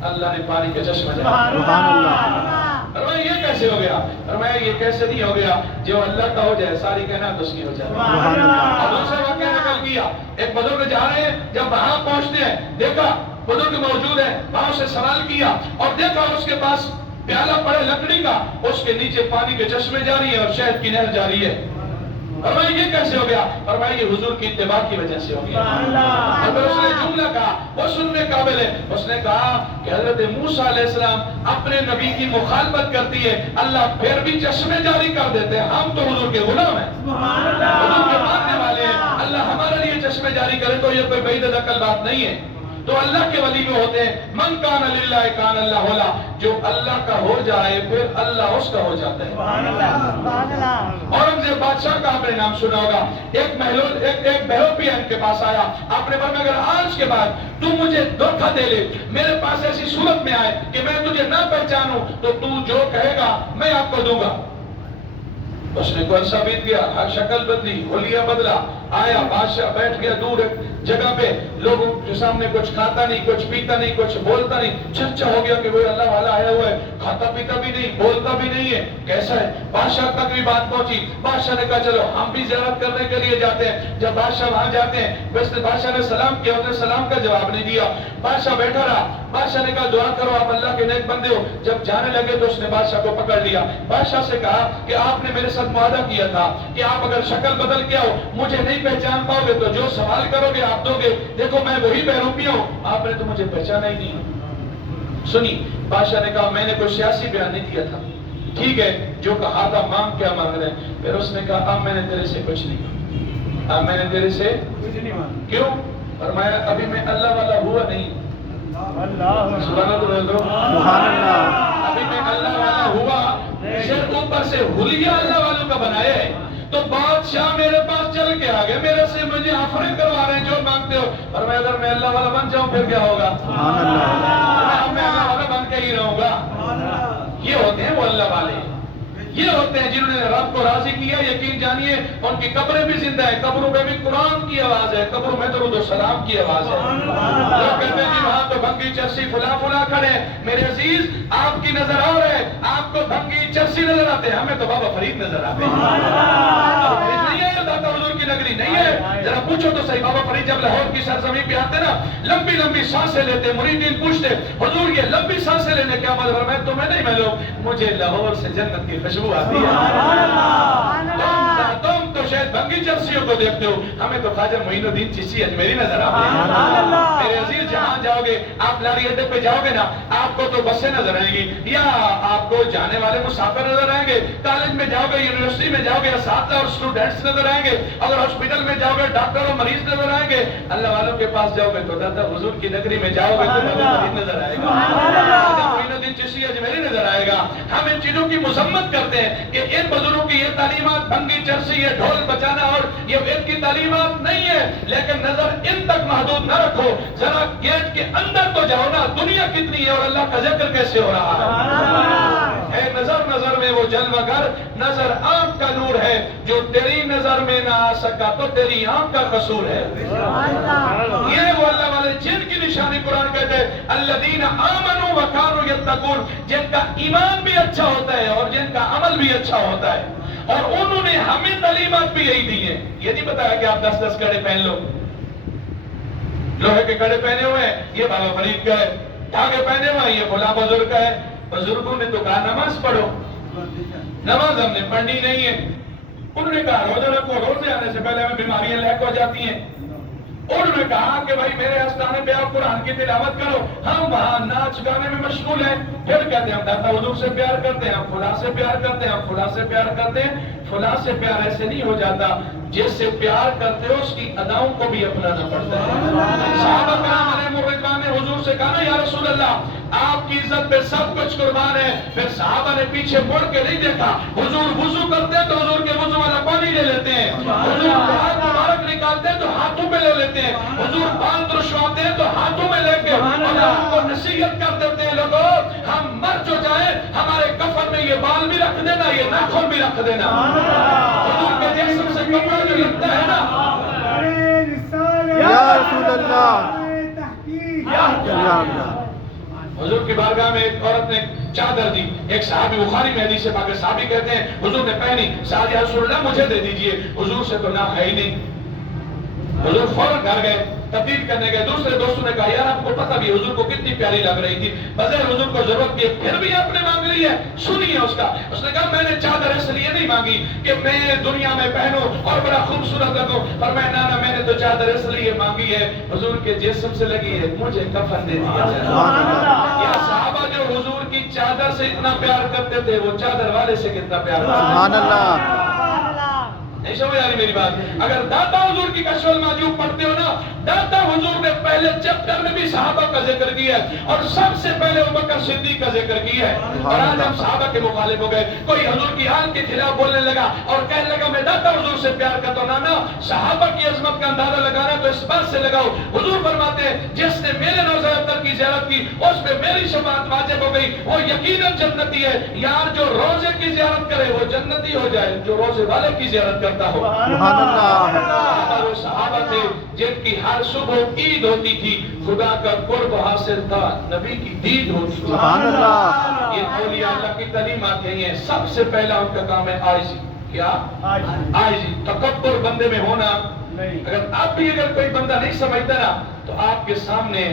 اللہ نے پانی کا چشمہ جاری۔ سبحان اللہ۔ اور میں یہ کیسے ہو گیا؟ اور میں یہ کیسے نہیں ہو گیا؟ جو اللہ کا ہو جائے ساری کائنات اس کی ہو جائے۔ سبحان اللہ۔ اور دوسرا واقعہ نقل کیا، ایک بزرگ جا رہے ہیں، جب وہاں پہنچتے ہیں دیکھا بزرگ موجود ہے، وہاں سے سوال کیا اور دیکھا اس کے پاس پیالہ پڑے لکڑی کا، اس کے نیچے پانی کے چشمے جاری ہے اور شہد کی نہر جاری ہے۔ اور میں یہ کیسے ہو گیا؟ اور میں یہ حضور کی اتباع کی وجہ سے ہو گیا۔ اور پھر اس نے جملہ کہا وہ سننے قابل ہے، اس نے کہا کہ حضرت موسیٰ علیہ السلام اپنے نبی کی مخالفت کرتی ہے، اللہ پھر بھی چشمے جاری کر دیتے ہیں، ہم تو حضور کے غلام ہیں، حضور کے ماننے والے ہیں، اللہ ہمارے لیے چشمے جاری کرے تو یہ کوئی بعید العقل بات نہیں ہے۔ تو اللہ کے ولی جو ہوتے ہیں من کان للہ کان اللہ لا، جو اللہ کا ہو جائے پھر اللہ اس کا ہو جاتا ہے۔ اورنگزیب بادشاہ کا آپ نے نام سنا ہوگا، ایک بہروپین کے پاس آیا، آپ نے فرمایا اگر آج کے بعد تو مجھے دھوکہ دے لے، میرے پاس ایسی صورت میں آئے کہ میں تجھے نہ پہچانوں تو تو جو کہے گا میں آپ کو دوں گا۔ اس نے کوئی عرصہ بیت گیا، ہر شکل بدلی، حلیہ بدلا، آیا بادشاہ بیٹھ گیا دور ایک جگہ پہ، لوگوں کے سامنے کچھ کھاتا نہیں، کچھ پیتا نہیں، کچھ بولتا نہیں، چرچا ہو گیا کہ وہ اللہ والا آیا ہوا ہے، کھاتا پیتا بھی نہیں، بولتا بھی نہیں ہے، کیسا ہے؟ بادشاہ تک بھی بات پہنچی، بادشاہ نے کہا چلو ہم بھی زیارت کرنے کے لیے جاتے ہیں۔ جب بادشاہ وہاں جاتے ہیں، ویسے بادشاہ نے سلام کیا، اس نے سلام کا جواب نہیں دیا، بادشاہ بیٹھا رہا، بادشاہ نے کہا دعا کرو آپ اللہ کے نیک بندے ہو۔ جب جانے لگے تو اس نے بادشاہ کو پکڑ لیا، بادشاہ سے کہا کہ آپ نے میرے ساتھ معاہدہ کیا تھا کہ آپ اگر شکل بدل کے آؤ مجھے نہیں پہچان پاؤ گے تو جو سوال کرو گے آپ دو گے، دیکھو میں وہی بہروپی ہوں، آپ نے تو مجھے پہچانا ہی نہیں۔ سنی بادشاہ نے کہا میں نے کوئی سیاسی بیان نہیں کیا تھا، ٹھیک ہے جو کہا تھا مانگ کیا مانگ رہے ہیں۔ پھر اس نے کہا اب میں نے تیرے سے کچھ نہیں کہا، اب میں نے تیرے سے کیوں؟ فرمایا ابھی میں اللہ والا ہوا نہیں، سبحان اللہ، ابھی میں اللہ والا ہوا، صرف اوپر سے حلیہ اللہ والوں کا بنایا ہے۔ تو بادشاہ میرے پاس چل کے آگے میرے سے مجھے آفریں کروا رہے ہیں جو مانگتے ہو، اور میں اگر میں اللہ والا بن جاؤں پھر کیا ہوگا؟ میں اللہ والا بن کے ہی رہوں گا۔ یہ ہوتے ہیں وہ اللہ والے، یہ ہوتے ہیں جنہوں نے رب کو راضی کیا۔ یقین جانیے ان کی قبریں بھی زندہ ہیں، قبروں میں بھی قرآن کی آواز ہے، قبروں میں درود و سلام کی آواز ہے۔ لوگ کہتے ہیں جی وہاں تو بھنگی چرسی فلاں فلاں کھڑے ہیں، میرے عزیز آپ کی نظر آ رہے ہیں، آپ کو بھنگی چرسی نظر آتے ہیں، ہمیں تو بابا فرید نظر آتے ہیں۔ بابا فرید نہیں ہے داتا حضور کی نگری نہیں ہے، ذرا پوچھو تو صحیح، بابا فرید جب لاہور کی سرزمین پہ آتے نا لمبی لمبی سانسیں لیتے، مریدین پوچھتے حضور یہ لمبی سانسیں لینے کیا مطلب؟ میں تمہیں نہیں معلوم، مجھے لاہور سے جنت کی خوشبو آتی ہے۔ تم تو شاید بھنگی چرسیوں کو دیکھتے ہو، ہمیں تو خواجہ معین الدین چشتی اجمیری نظر آتے ہیں۔ میرے عزیز جہاں جاؤ گے آپ لاری اڈے پہ جاؤ گے نا آپ کو تو بسیں نظر آئیں گی یا آپ کو جانے والے مسافر نظر آئیں گے، کالج میں جاؤ گے یونیورسٹی میں جاؤ گے اساتذہ اور اسٹوڈنٹس نظر آئیں گے، اگر ہاسپٹل میں جاؤ گے ڈاکٹر اور مریض نظر آئیں گے، اللہ والوں کے پاس جاؤ گے تو داتا حضور کی نگری میں جاؤ گے تو بابا فرید نظر آئے گا، خواجہ معین الدین چشتی اجمیری نظر آئے گا۔ ہم ان چیزوں کی مذمت کرتے ہیں کہ ان بزرگوں کی یہ تعلیمات بھنگی چرسی یہ ڈھول بجانا اور یہ ان کی تعلیمات نہیں ہے، لیکن نظر ان تک محدود نہ رکھو، ذرا گیٹ کے اندر تو جاؤ نا، دنیا کتنی ہے اور اللہ کا ذکر کیسے ہو رہا ہے۔ نظر نظر میں وہ جلوہ گر، نظر آنکھ کا نور ہے، جو تیری نظر میں نہ آ سکا تو تیری آنکھ کا قصور ہے۔ یہ وہ اللہ والے جن کی نشانی قرآن کہتے ہیں الذین آمنوا وکانوا یتقون، جن کا ایمان بھی اچھا ہوتا ہے اور جن کا عمل بھی اچھا ہوتا ہے، اور انہوں نے ہمیں تعلیمات بھی یہی دی ہیں۔ یہ نہیں بتایا کہ آپ 10 کڑے پہن لو، لوہے کے کڑے پہنے ہوئے ہیں یہ بابا فرید کا ہے، دھاگے پہنے ہوئے ہیں یہ فلاں بزرگ کا ہے۔ بزرگوں نے تو کہا نماز پڑھو، نماز ہم نے پڑھنی نہیں ہے۔ انہوں نے کہا روزہ رکھو، روزے آنے سے پہلے ہمیں بیماریاں لاحق ہو جاتی ہیں۔ انہوں نے کہا کہ بھائی میرے آستانے پہ آپ قرآن کی تلاوت کرو، ہم وہاں ناچ گانے میں مشغول ہیں۔ پھر کہتے ہیں ہم داتا حضور سے پیار کرتے ہیں، ہم فلاں سے پیار کرتے ہیں، ہم فلاں سے پیار کرتے ہیں۔ فلاں سے پیار ایسے نہیں ہو جاتا، جس سے پیار کرتے ہو اس کی اداؤں کو بھی اپنانا پڑتا ہے۔ صحابہ کرام علیہ الرضوان نے حضور سے کہا نا یا رسول اللہ آپ کی عزت پہ سب کچھ قربان ہے۔ پھر صحابہ نے پیچھے مڑ کے نہیں دیکھا، حضور وضو کرتے ہیں تو حضور کے وضو والا پانی لے لیتے ہیں، حضور ہاتھ مبارک نکالتے ہیں تو ہاتھوں پہ لے لیتے ہیں، حضور بال ترشواتے ہیں تو ہاتھوں میں لے کے اور ان کو نصیحت کر دیتے ہیں لوگوں ہم مر جو جائیں ہمارے کفن میں یہ بال بھی رکھ دینا، یہ ناخن بھی رکھ دینا۔ حضور کے جسم سے کپڑا جو لگتا ہے نا، یا رسول اللہ، یا اللہ، حضور کی بارگاہ میں ایک عورت نے چادر دی، ایک صحابی بخاری میں حدیث پاک صحابی کہتے ہیں حضور نے پہنی، صحابی یا رسول اللہ مجھے دے دیجئے، حضور سے تو نہ ہے ہی نہیں۔ حضور فوراً گھر گئے، تبدیل کرنے گئے، دوسرے دوستوں نے کہا یار آپ کو پتہ بھی حضور کو کتنی پیاری لگ رہی تھی، بظاہر حضور کو ضرورت کی پھر بھی آپ نے مانگ لی ہے، سنیے اس کا۔ اس نے کہا میں نے چادر اس لیے نہیں مانگی کہ میں دنیا میں پہنوں اور بڑا خوبصورت لگوں، پر میں نانا میں نے تو چادر اس لیے مانگی ہے حضور کے جسم سے لگی ہے، مجھے کفن دے دیا جائے۔ یا صحابہ جو حضور کی چادر سے اتنا پیار کرتے تھے وہ چادر والے سے کتنا پیار کرتے تھے۔ سبحان اللہ، نہیں سمجھ آ رہی میری بات؟ اگر داتا حضور کی کشف المحجوب پڑھتے ہو نا، داتا حضور نے پہلے چیپٹر میں بھی صحابہ کا ذکر کیا ہے اور سب سے پہلے ابوبکر صدیق کا ذکر کیا ہے، اور آج ہم صحابہ کے مخالف ہو گئے۔ کوئی حضور کی آل کے خلاف بولنے لگا اور کہنے لگا میں داتا حضور سے پیار کرتا ہوں، نانا صحابہ کی عظمت کا اندازہ لگانا تو اس بات سے لگاؤ، حضور فرماتے ہیں جس نے میرے روضہ اطہر کی زیارت کی اس پہ میری شفاعت واجب ہو گئی، وہ یقیناً جنتی ہے۔ یار جو روزے کی زیارت کرے وہ جنتی ہو جائے، جو روزے والے کی زیارت کرتا ہو۔ سبحان اللہ، وہ صحابہ تھے جن کی ہر صبح عید ہوتی تھی، خدا کا قرب حاصل تھا، نبی کی دید ہوتی تھی۔ سبحان اللہ، یہ اولیاء اللہ کی تعلیمات ہیں۔ سب سے پہلا ان کا کام ہے عاجزی۔ کیا؟ عاجزی۔ تکبر بندے میں ہونا، اگر اب بھی اگر کوئی بندہ نہیں سمجھتا نا تو آپ کے سامنے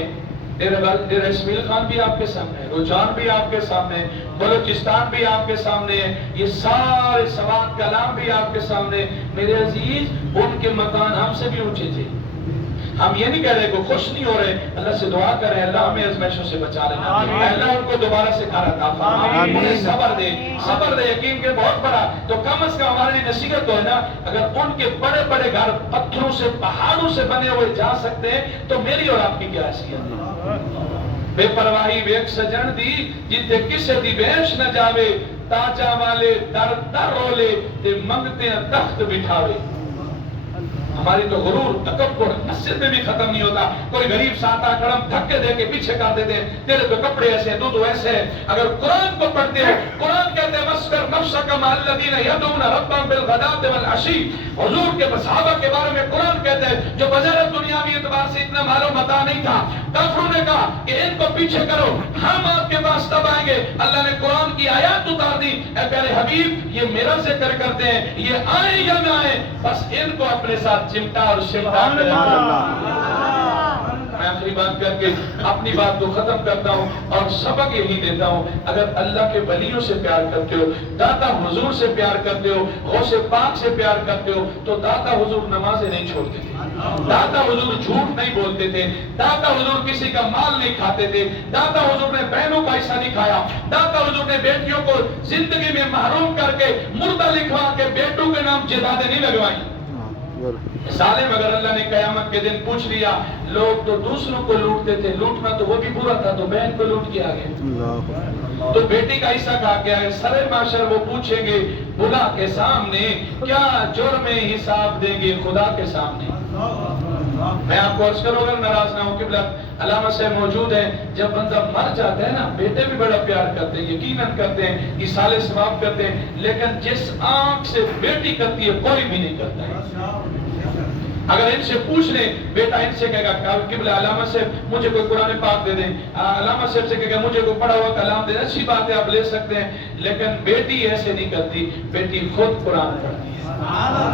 ڈیرہ اسماعیل خان بھی آپ کے سامنے ہے، روجان بھی آپ کے سامنے ہے، بلوچستان بھی آپ کے سامنے ہے، یہ سارے سوات کلام بھی آپ کے سامنے۔ میرے عزیز ان کے مکان ہم سے بھی اونچے تھے۔ ہم یہ نہیں کہہ رہے کہ خوش نہیں ہو رہے، اللہ سے دعا کریں اللہ ہمیں ازمائشوں سے بچا لینا، اللہ ان کو دوبارہ سے گھر عطا فرمائے، انہیں صبر دے، صبر دے، یقین کے بہت بڑا تو کم از کم ہمارے لیے نصیحت ہو نا، اگر ان کے بڑے بڑے گھر پتھروں سے پہاڑوں سے بنے ہوئے جا سکتے ہیں تو میری اور آپ کی کیا حیثیت ہے؟ بے پرواہی ویک سجن دی جتے کسے دی بیش نہ جاوے، تاجا والے در در رولے تے منگتے ہیں تخت بٹھاوے۔ ہماری تو غرور تکبر مسجد میں بھی ختم نہیں ہوتا، کوئی غریب ساتا کرم دھکے دے کے پیچھے کر دیتے ہیں، تیرے تو کپڑے ایسے ہیں، تو ایسے ہیں۔ اگر قرآن کو پڑھتے ہیں، قرآن کہتے ہیں وَاسْبِرْ نَفْسَكَ مَعَ الَّذِينَ يَدْعُونَ رَبَّهُم بِالْغَدَاةِ وَالْعَشِيِّ۔ حضور کے صحابہ کے بارے میں قرآن کہتے ہیں جو بظاہر دنیاوی اعتبار سے اتنا مال و متاع نہیں تھا، کافروں نے کہا کہ ان کو پیچھے کرو، ہم آپ کے پاس تب آئیں گے۔ اللہ نے قرآن کی آیات اتار دی، اے پیارے حبیب یہ میرا ذکر کرتے ہیں، یہ آئیں یا نہ آئیں بس ان کو اپنے ساتھ چمٹا اور شمٹا کے میں آخری بات کر کے اپنی بات کو ختم کرتا ہوں اور سبق یہی دیتا ہوں، اگر اللہ کے ولیوں سے پیار کرتے ہو، داتا حضور سے پیار کرتے ہو، غوث پاک سے پیار کرتے ہو تو داتا حضور نمازیں نہیں چھوڑتے تھے، داتا حضور جھوٹ نہیں بولتے تھے، داتا حضور کسی کا مال نہیں کھاتے تھے، داتا حضور نے بہنوں کا حصہ نہیں کھایا، داتا حضور نے بیٹیوں کو زندگی میں محروم کر کے مردہ لکھوا کے بیٹوں کے نام جائیدادیں نہیں لگوائیں۔ ظالم اگر اللہ نے قیامت کے دن پوچھ لیا، لوگ تو دوسروں کو لوٹتے تھے، لوٹنا تو وہ بھی برا تھا تو بہن کو لوٹ کے آگے تو بیٹی کا حصہ کہا گیا ہے، سرے معاشر وہ پوچھیں گے بلا کے سامنے کیا جرم حساب دیں گے خدا کے سامنے۔ میں آپ کو عرض کروں اگر ناراض نہ ہو قبلہ علامہ سے موجود ہیں، جب بندہ مر جاتا ہے نا بیٹے بھی بڑا پیار کرتے ہیں، یقیناً کرتے ہیں، اصالے ثواب کرتے ہیں، لیکن جس آنکھ سے بیٹی کرتی ہے کوئی بھی نہیں کرتا ہے۔ اگر ان سے پوچھ لیں بیٹا ان سے کہے گا قبلہ علامہ صاحب مجھے کوئی قرآن پاک دے دیں، علامہ صاحب سے کہے گا مجھے کوئی پڑھا ہوا کلام دے دیں، اچھی بات ہے آپ لے سکتے ہیں، لیکن بیٹی ایسے نہیں کرتی، بیٹی خود قرآن پڑھتی ہے۔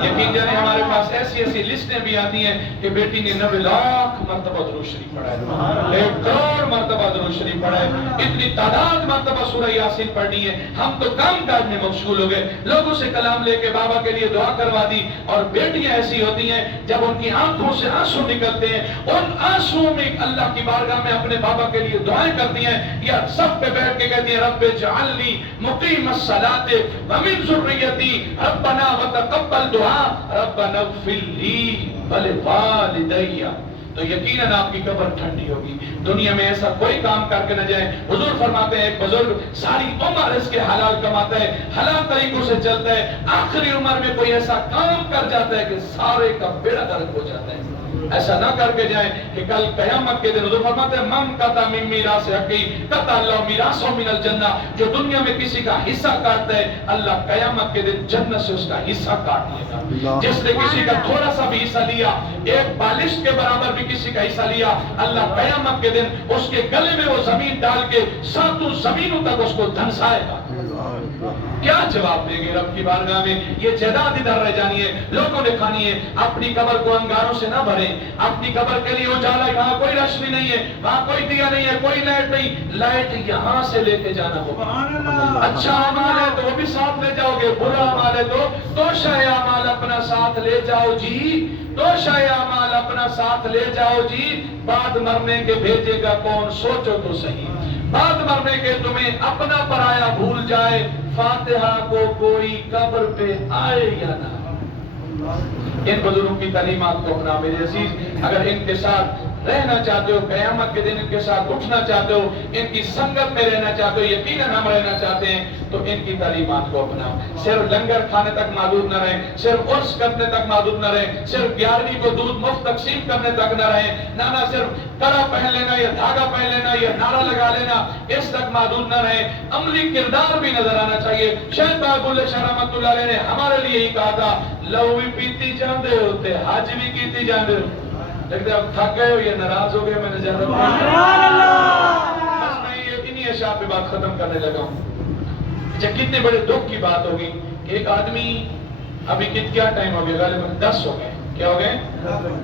یقین جانے ہمارے پاس ایسی ایسی لسٹیں بھی آتی ہیں کہ بیٹی نے 90 لاکھ مرتبہ درود شریف پڑھا ہے، 1 کروڑ مرتبہ درود شریف پڑھا ہے، اتنی تعداد مرتبہ سورہ یاسین پڑھنی ہے، ہم تو کام کاج میں مشغول ہو گئے، لوگوں سے کلام لے کے بابا کے لیے دعا کروا دی، اور بیٹیاں ایسی ہوتی ہیں جب ان کی آنکھوں سے آنسو نکلتے ہیں، ان آنسوؤں میں اللہ کی بارگاہ میں اپنے بابا کے لیے دعائیں کرتی ہیں، یا سب پہ بیٹھ کے کہتی ہیں رب اجعلنی مقیم الصلاۃ ومن ذریتی ربنا وتقبل دعا ربنا اغفر لی ولوالدی۔ تو یقیناً آپ کی قبر ٹھنڈی ہوگی، دنیا میں ایسا کوئی کام کر کے نہ جائیں۔ حضور فرماتے ہیں ایک بزرگ ساری عمر اس کے حلال کماتا ہے، حلال طریقوں سے چلتا ہے، آخری عمر میں کوئی ایسا کام کر جاتا ہے کہ سارے کا بیڑا غرق ہو جاتا ہے۔ ایسا نہ کر کے جائیں کہ کل قیامت کے دن حضور فرماتے ہیں من قطع من میراث حقی قطع اللہ میراثہ من الجنہ، جو دنیا میں کسی کا حصہ کاٹتا ہے اللہ قیامت کے دن جنت سے اس کا حصہ کاٹ لے گا۔ جس نے کسی کا تھوڑا سا بھی حصہ لیا، ایک بالش کے برابر بھی کسی کا حصہ لیا، اللہ قیامت کے دن اس کے گلے میں وہ زمین ڈال کے ساتوں زمینوں تک اس کو دھنسائے گا۔ کیا جواب دیں گے رب کی بارگاہ میں؟ یہ جائیداد ادھر رہ جانی ہے، لوگوں نے کھانی ہے۔ اپنی قبر کو انگاروں سے نہ بھریں، اپنی قبر کے لیے اجالا ہے، وہاں کوئی روشنی نہیں ہے، وہاں کوئی دیا نہیں ہے، کوئی لائٹ نہیں، لائٹ یہاں سے لے کے جانا ہوگا۔ اچھا اعمال ہے تو وہ بھی ساتھ لے جاؤ گے، برا اعمال ہے تو شاہ اعمال اپنا ساتھ لے جاؤ جی، تو شاہ اعمال اپنا ساتھ لے جاؤ جی۔ بعد مرنے کے بھیجے گا کون سوچو تو صحیح، بعد مرنے کے تمہیں اپنا پرایا بھول جائے، فاتحہ کو کوئی قبر پہ آئے یا نہ۔ ان بزرگوں کی تعلیمات کو اپنا میرے عزیز، اگر ان کے ساتھ رہنا چاہتے ہو، قیامت کے دن ان کے ساتھ اٹھنا چاہتے ہو، ان کی سنگت میں رہنا چاہتے ہو، یقیناً ہم رہنا چاہتے ہیں تو ان کی تعلیمات کو اپناؤ۔ صرف لنگر کھانے تک محدود نہ رہیں، صرف عرس کرنے تک محدود نہ رہیں، صرف 11ویں کو دودھ مفت تقسیم کرنے تک نہ رہیں، نہ صرف کڑا پہن لینا یا دھاگا پہن لینا یا نعرہ لگا لینا اس تک محدود نہ رہیں، عملی کردار بھی نظر آنا چاہیے۔ شیخ باب اللہ شاہ رحمۃ اللہ علیہ نے ہمارے لیے یہی کہا تھا لو بھی پیتی جاندے ہوتے حج بھی کیتی جاندے ہو، لیکن اب تھک گئے ہو یا ناراض ہو گئے، میں نے زیادہ بس میں یہ انہی اشیاء پہ بات ختم کرنے لگا ہوں۔ اچھا کتنے بڑے دکھ کی بات ہوگی کہ ایک آدمی ابھی کیا ٹائم ہو گیا، غالباً 10 ہو گئے، کیا ہو گئے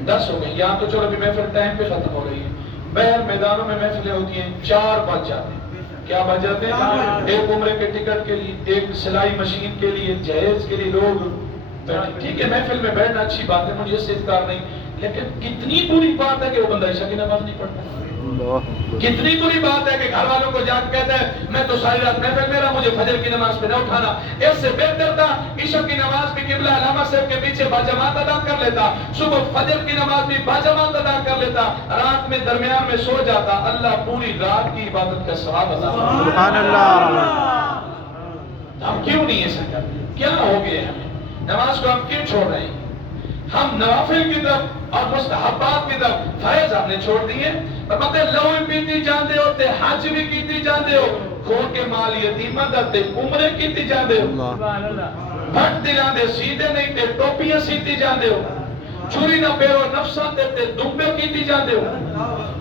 10 ہو گئے، یہاں تو چلو ابھی محفل ٹائم پہ ختم ہو رہی ہے، بہر میدانوں میں محفلیں ہوتی ہیں 4 بج جاتے ہیں، کیا بج جاتے ہیں؟ ایک عمرے کے ٹکٹ کے لیے، ایک سلائی مشین کے لیے، جہیز کے لیے لوگ بیٹھے۔ ٹھیک ہے محفل میں بیٹھنا اچھی بات ہے، مجھے اس سے انکار نہیں، لیکن کتنی بری بات ہے کہ وہ بندہ عشاء کی نماز نہیں پڑھتا، کتنی بری بات ہے کہ گھر والوں کو جا کے کہتا ہے میں تو ساری رات محفل میں رہا، مجھے فجر کی نماز پہ نہ اٹھانا۔ اس سے بہتر تھا عشاء کی نماز بھی قبلہ علامہ صاحب کے پیچھے باجماعت ادا کر لیتا، صبح فجر کی نماز بھی باجماعت ادا کر لیتا، رات میں درمیان میں سو جاتا، اللہ پوری رات کی عبادت کا ثواب عطا فرماتا۔ سبحان اللہ۔ ہم کیوں نہیں ایسا کرتے؟ کیا ہو گئے ہمیں؟ نماز کو ہم کیوں چھوڑ رہے ہیں؟ ہم نوافل کی طرف اور مستحبات کی طرف فرائض ہم نے چھوڑ دیے۔ فرماتے ہیں لو پیتی جاندے ہو تے حج بھی کیتی جاندے ہو، کھو کے مال یتیماں دا تے عمرے کیتی جاندے ہو، بھٹ دلاں دے سیدھے نہیں تے ٹوپیاں سیتی جاندے ہو، چھری نہ پھیرو نفساں تے دمبے کیتی جاندے ہو۔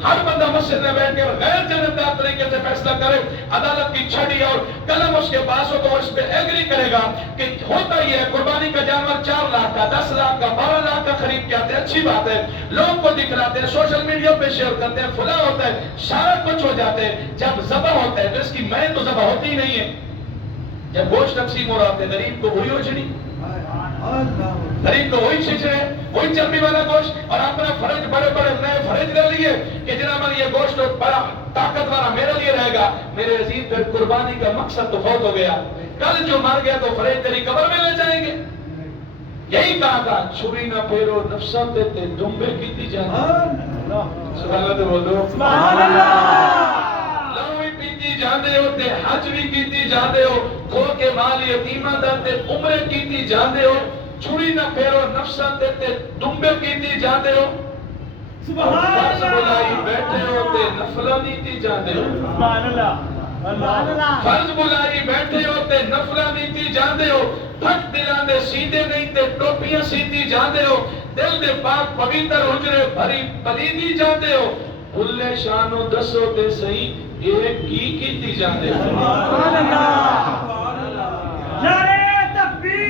ہر بندہ مسجد میں بیٹھ کر غیر جانبدار طریقے سے فیصلہ کرے، عدالت کی چھڑی اور قلم اس کے پاس ہو تو اس پہ ایگری کرے گا کہ ہوتا یہ ہے قربانی کا جانور 4 لاکھ کا، 10 لاکھ کا، 12 لاکھ کا خرید کے آتے ہیں، اچھی بات ہے، لوگوں کو دکھلاتے ہیں، سوشل میڈیا پہ شیئر کرتے ہیں، فلاں ہوتا ہے، سارا کچھ ہو جاتے ہیں۔ جب ذبح ہوتا ہے تو اس کی میں تو ذبح ہوتی ہی نہیں ہے۔ جب گوشت تقسیم ہو رہا ہوتا ہے غریب کو وہی اجڑی، غریب کو وہی چھچڑے، وہی چربی والا گوشت، اور اپنا فرج بڑے بڑے نئے فرج لے لیے کہ جناب یہ گوشت بڑا طاقت والا میرے لیے رہے گا۔ میرے عزیز پھر قربانی کا مقصد تو فوت ہو گیا، کل جو مر گیا تو فرج تیری قبر میں لے جائیں گے۔ یہی کہا تھا چھری نہ پھیرو نفساں تے دمبے کیتی جاندے، سبحان اللہ بولو، سبحان اللہ۔ لوی پیتی جاندے ہو تے حج بھی کیتی جاندے ہو، کھو کے مال یتیماں دا تے عمرے کیتی جاندے ہو، چھری نہ پھیرو نفساں تے دمبے کیتی جاندے ہو، فرض بلائی بیٹھے ہو تے نفلاں دیتی جاندے ہو، فرض بلائی بیٹھے ہو تے نفلاں دیتی جاندے ہو، پھٹ دلاں دے سیدھے نہیں تے ٹوپیاں سیدھی جاندے ہو، دل دے پاک پویتر حجرے بھری پلیدی جاندے ہو، بھلے شانو دسو تے صحیح یہ کی کیتی جاندے ہو۔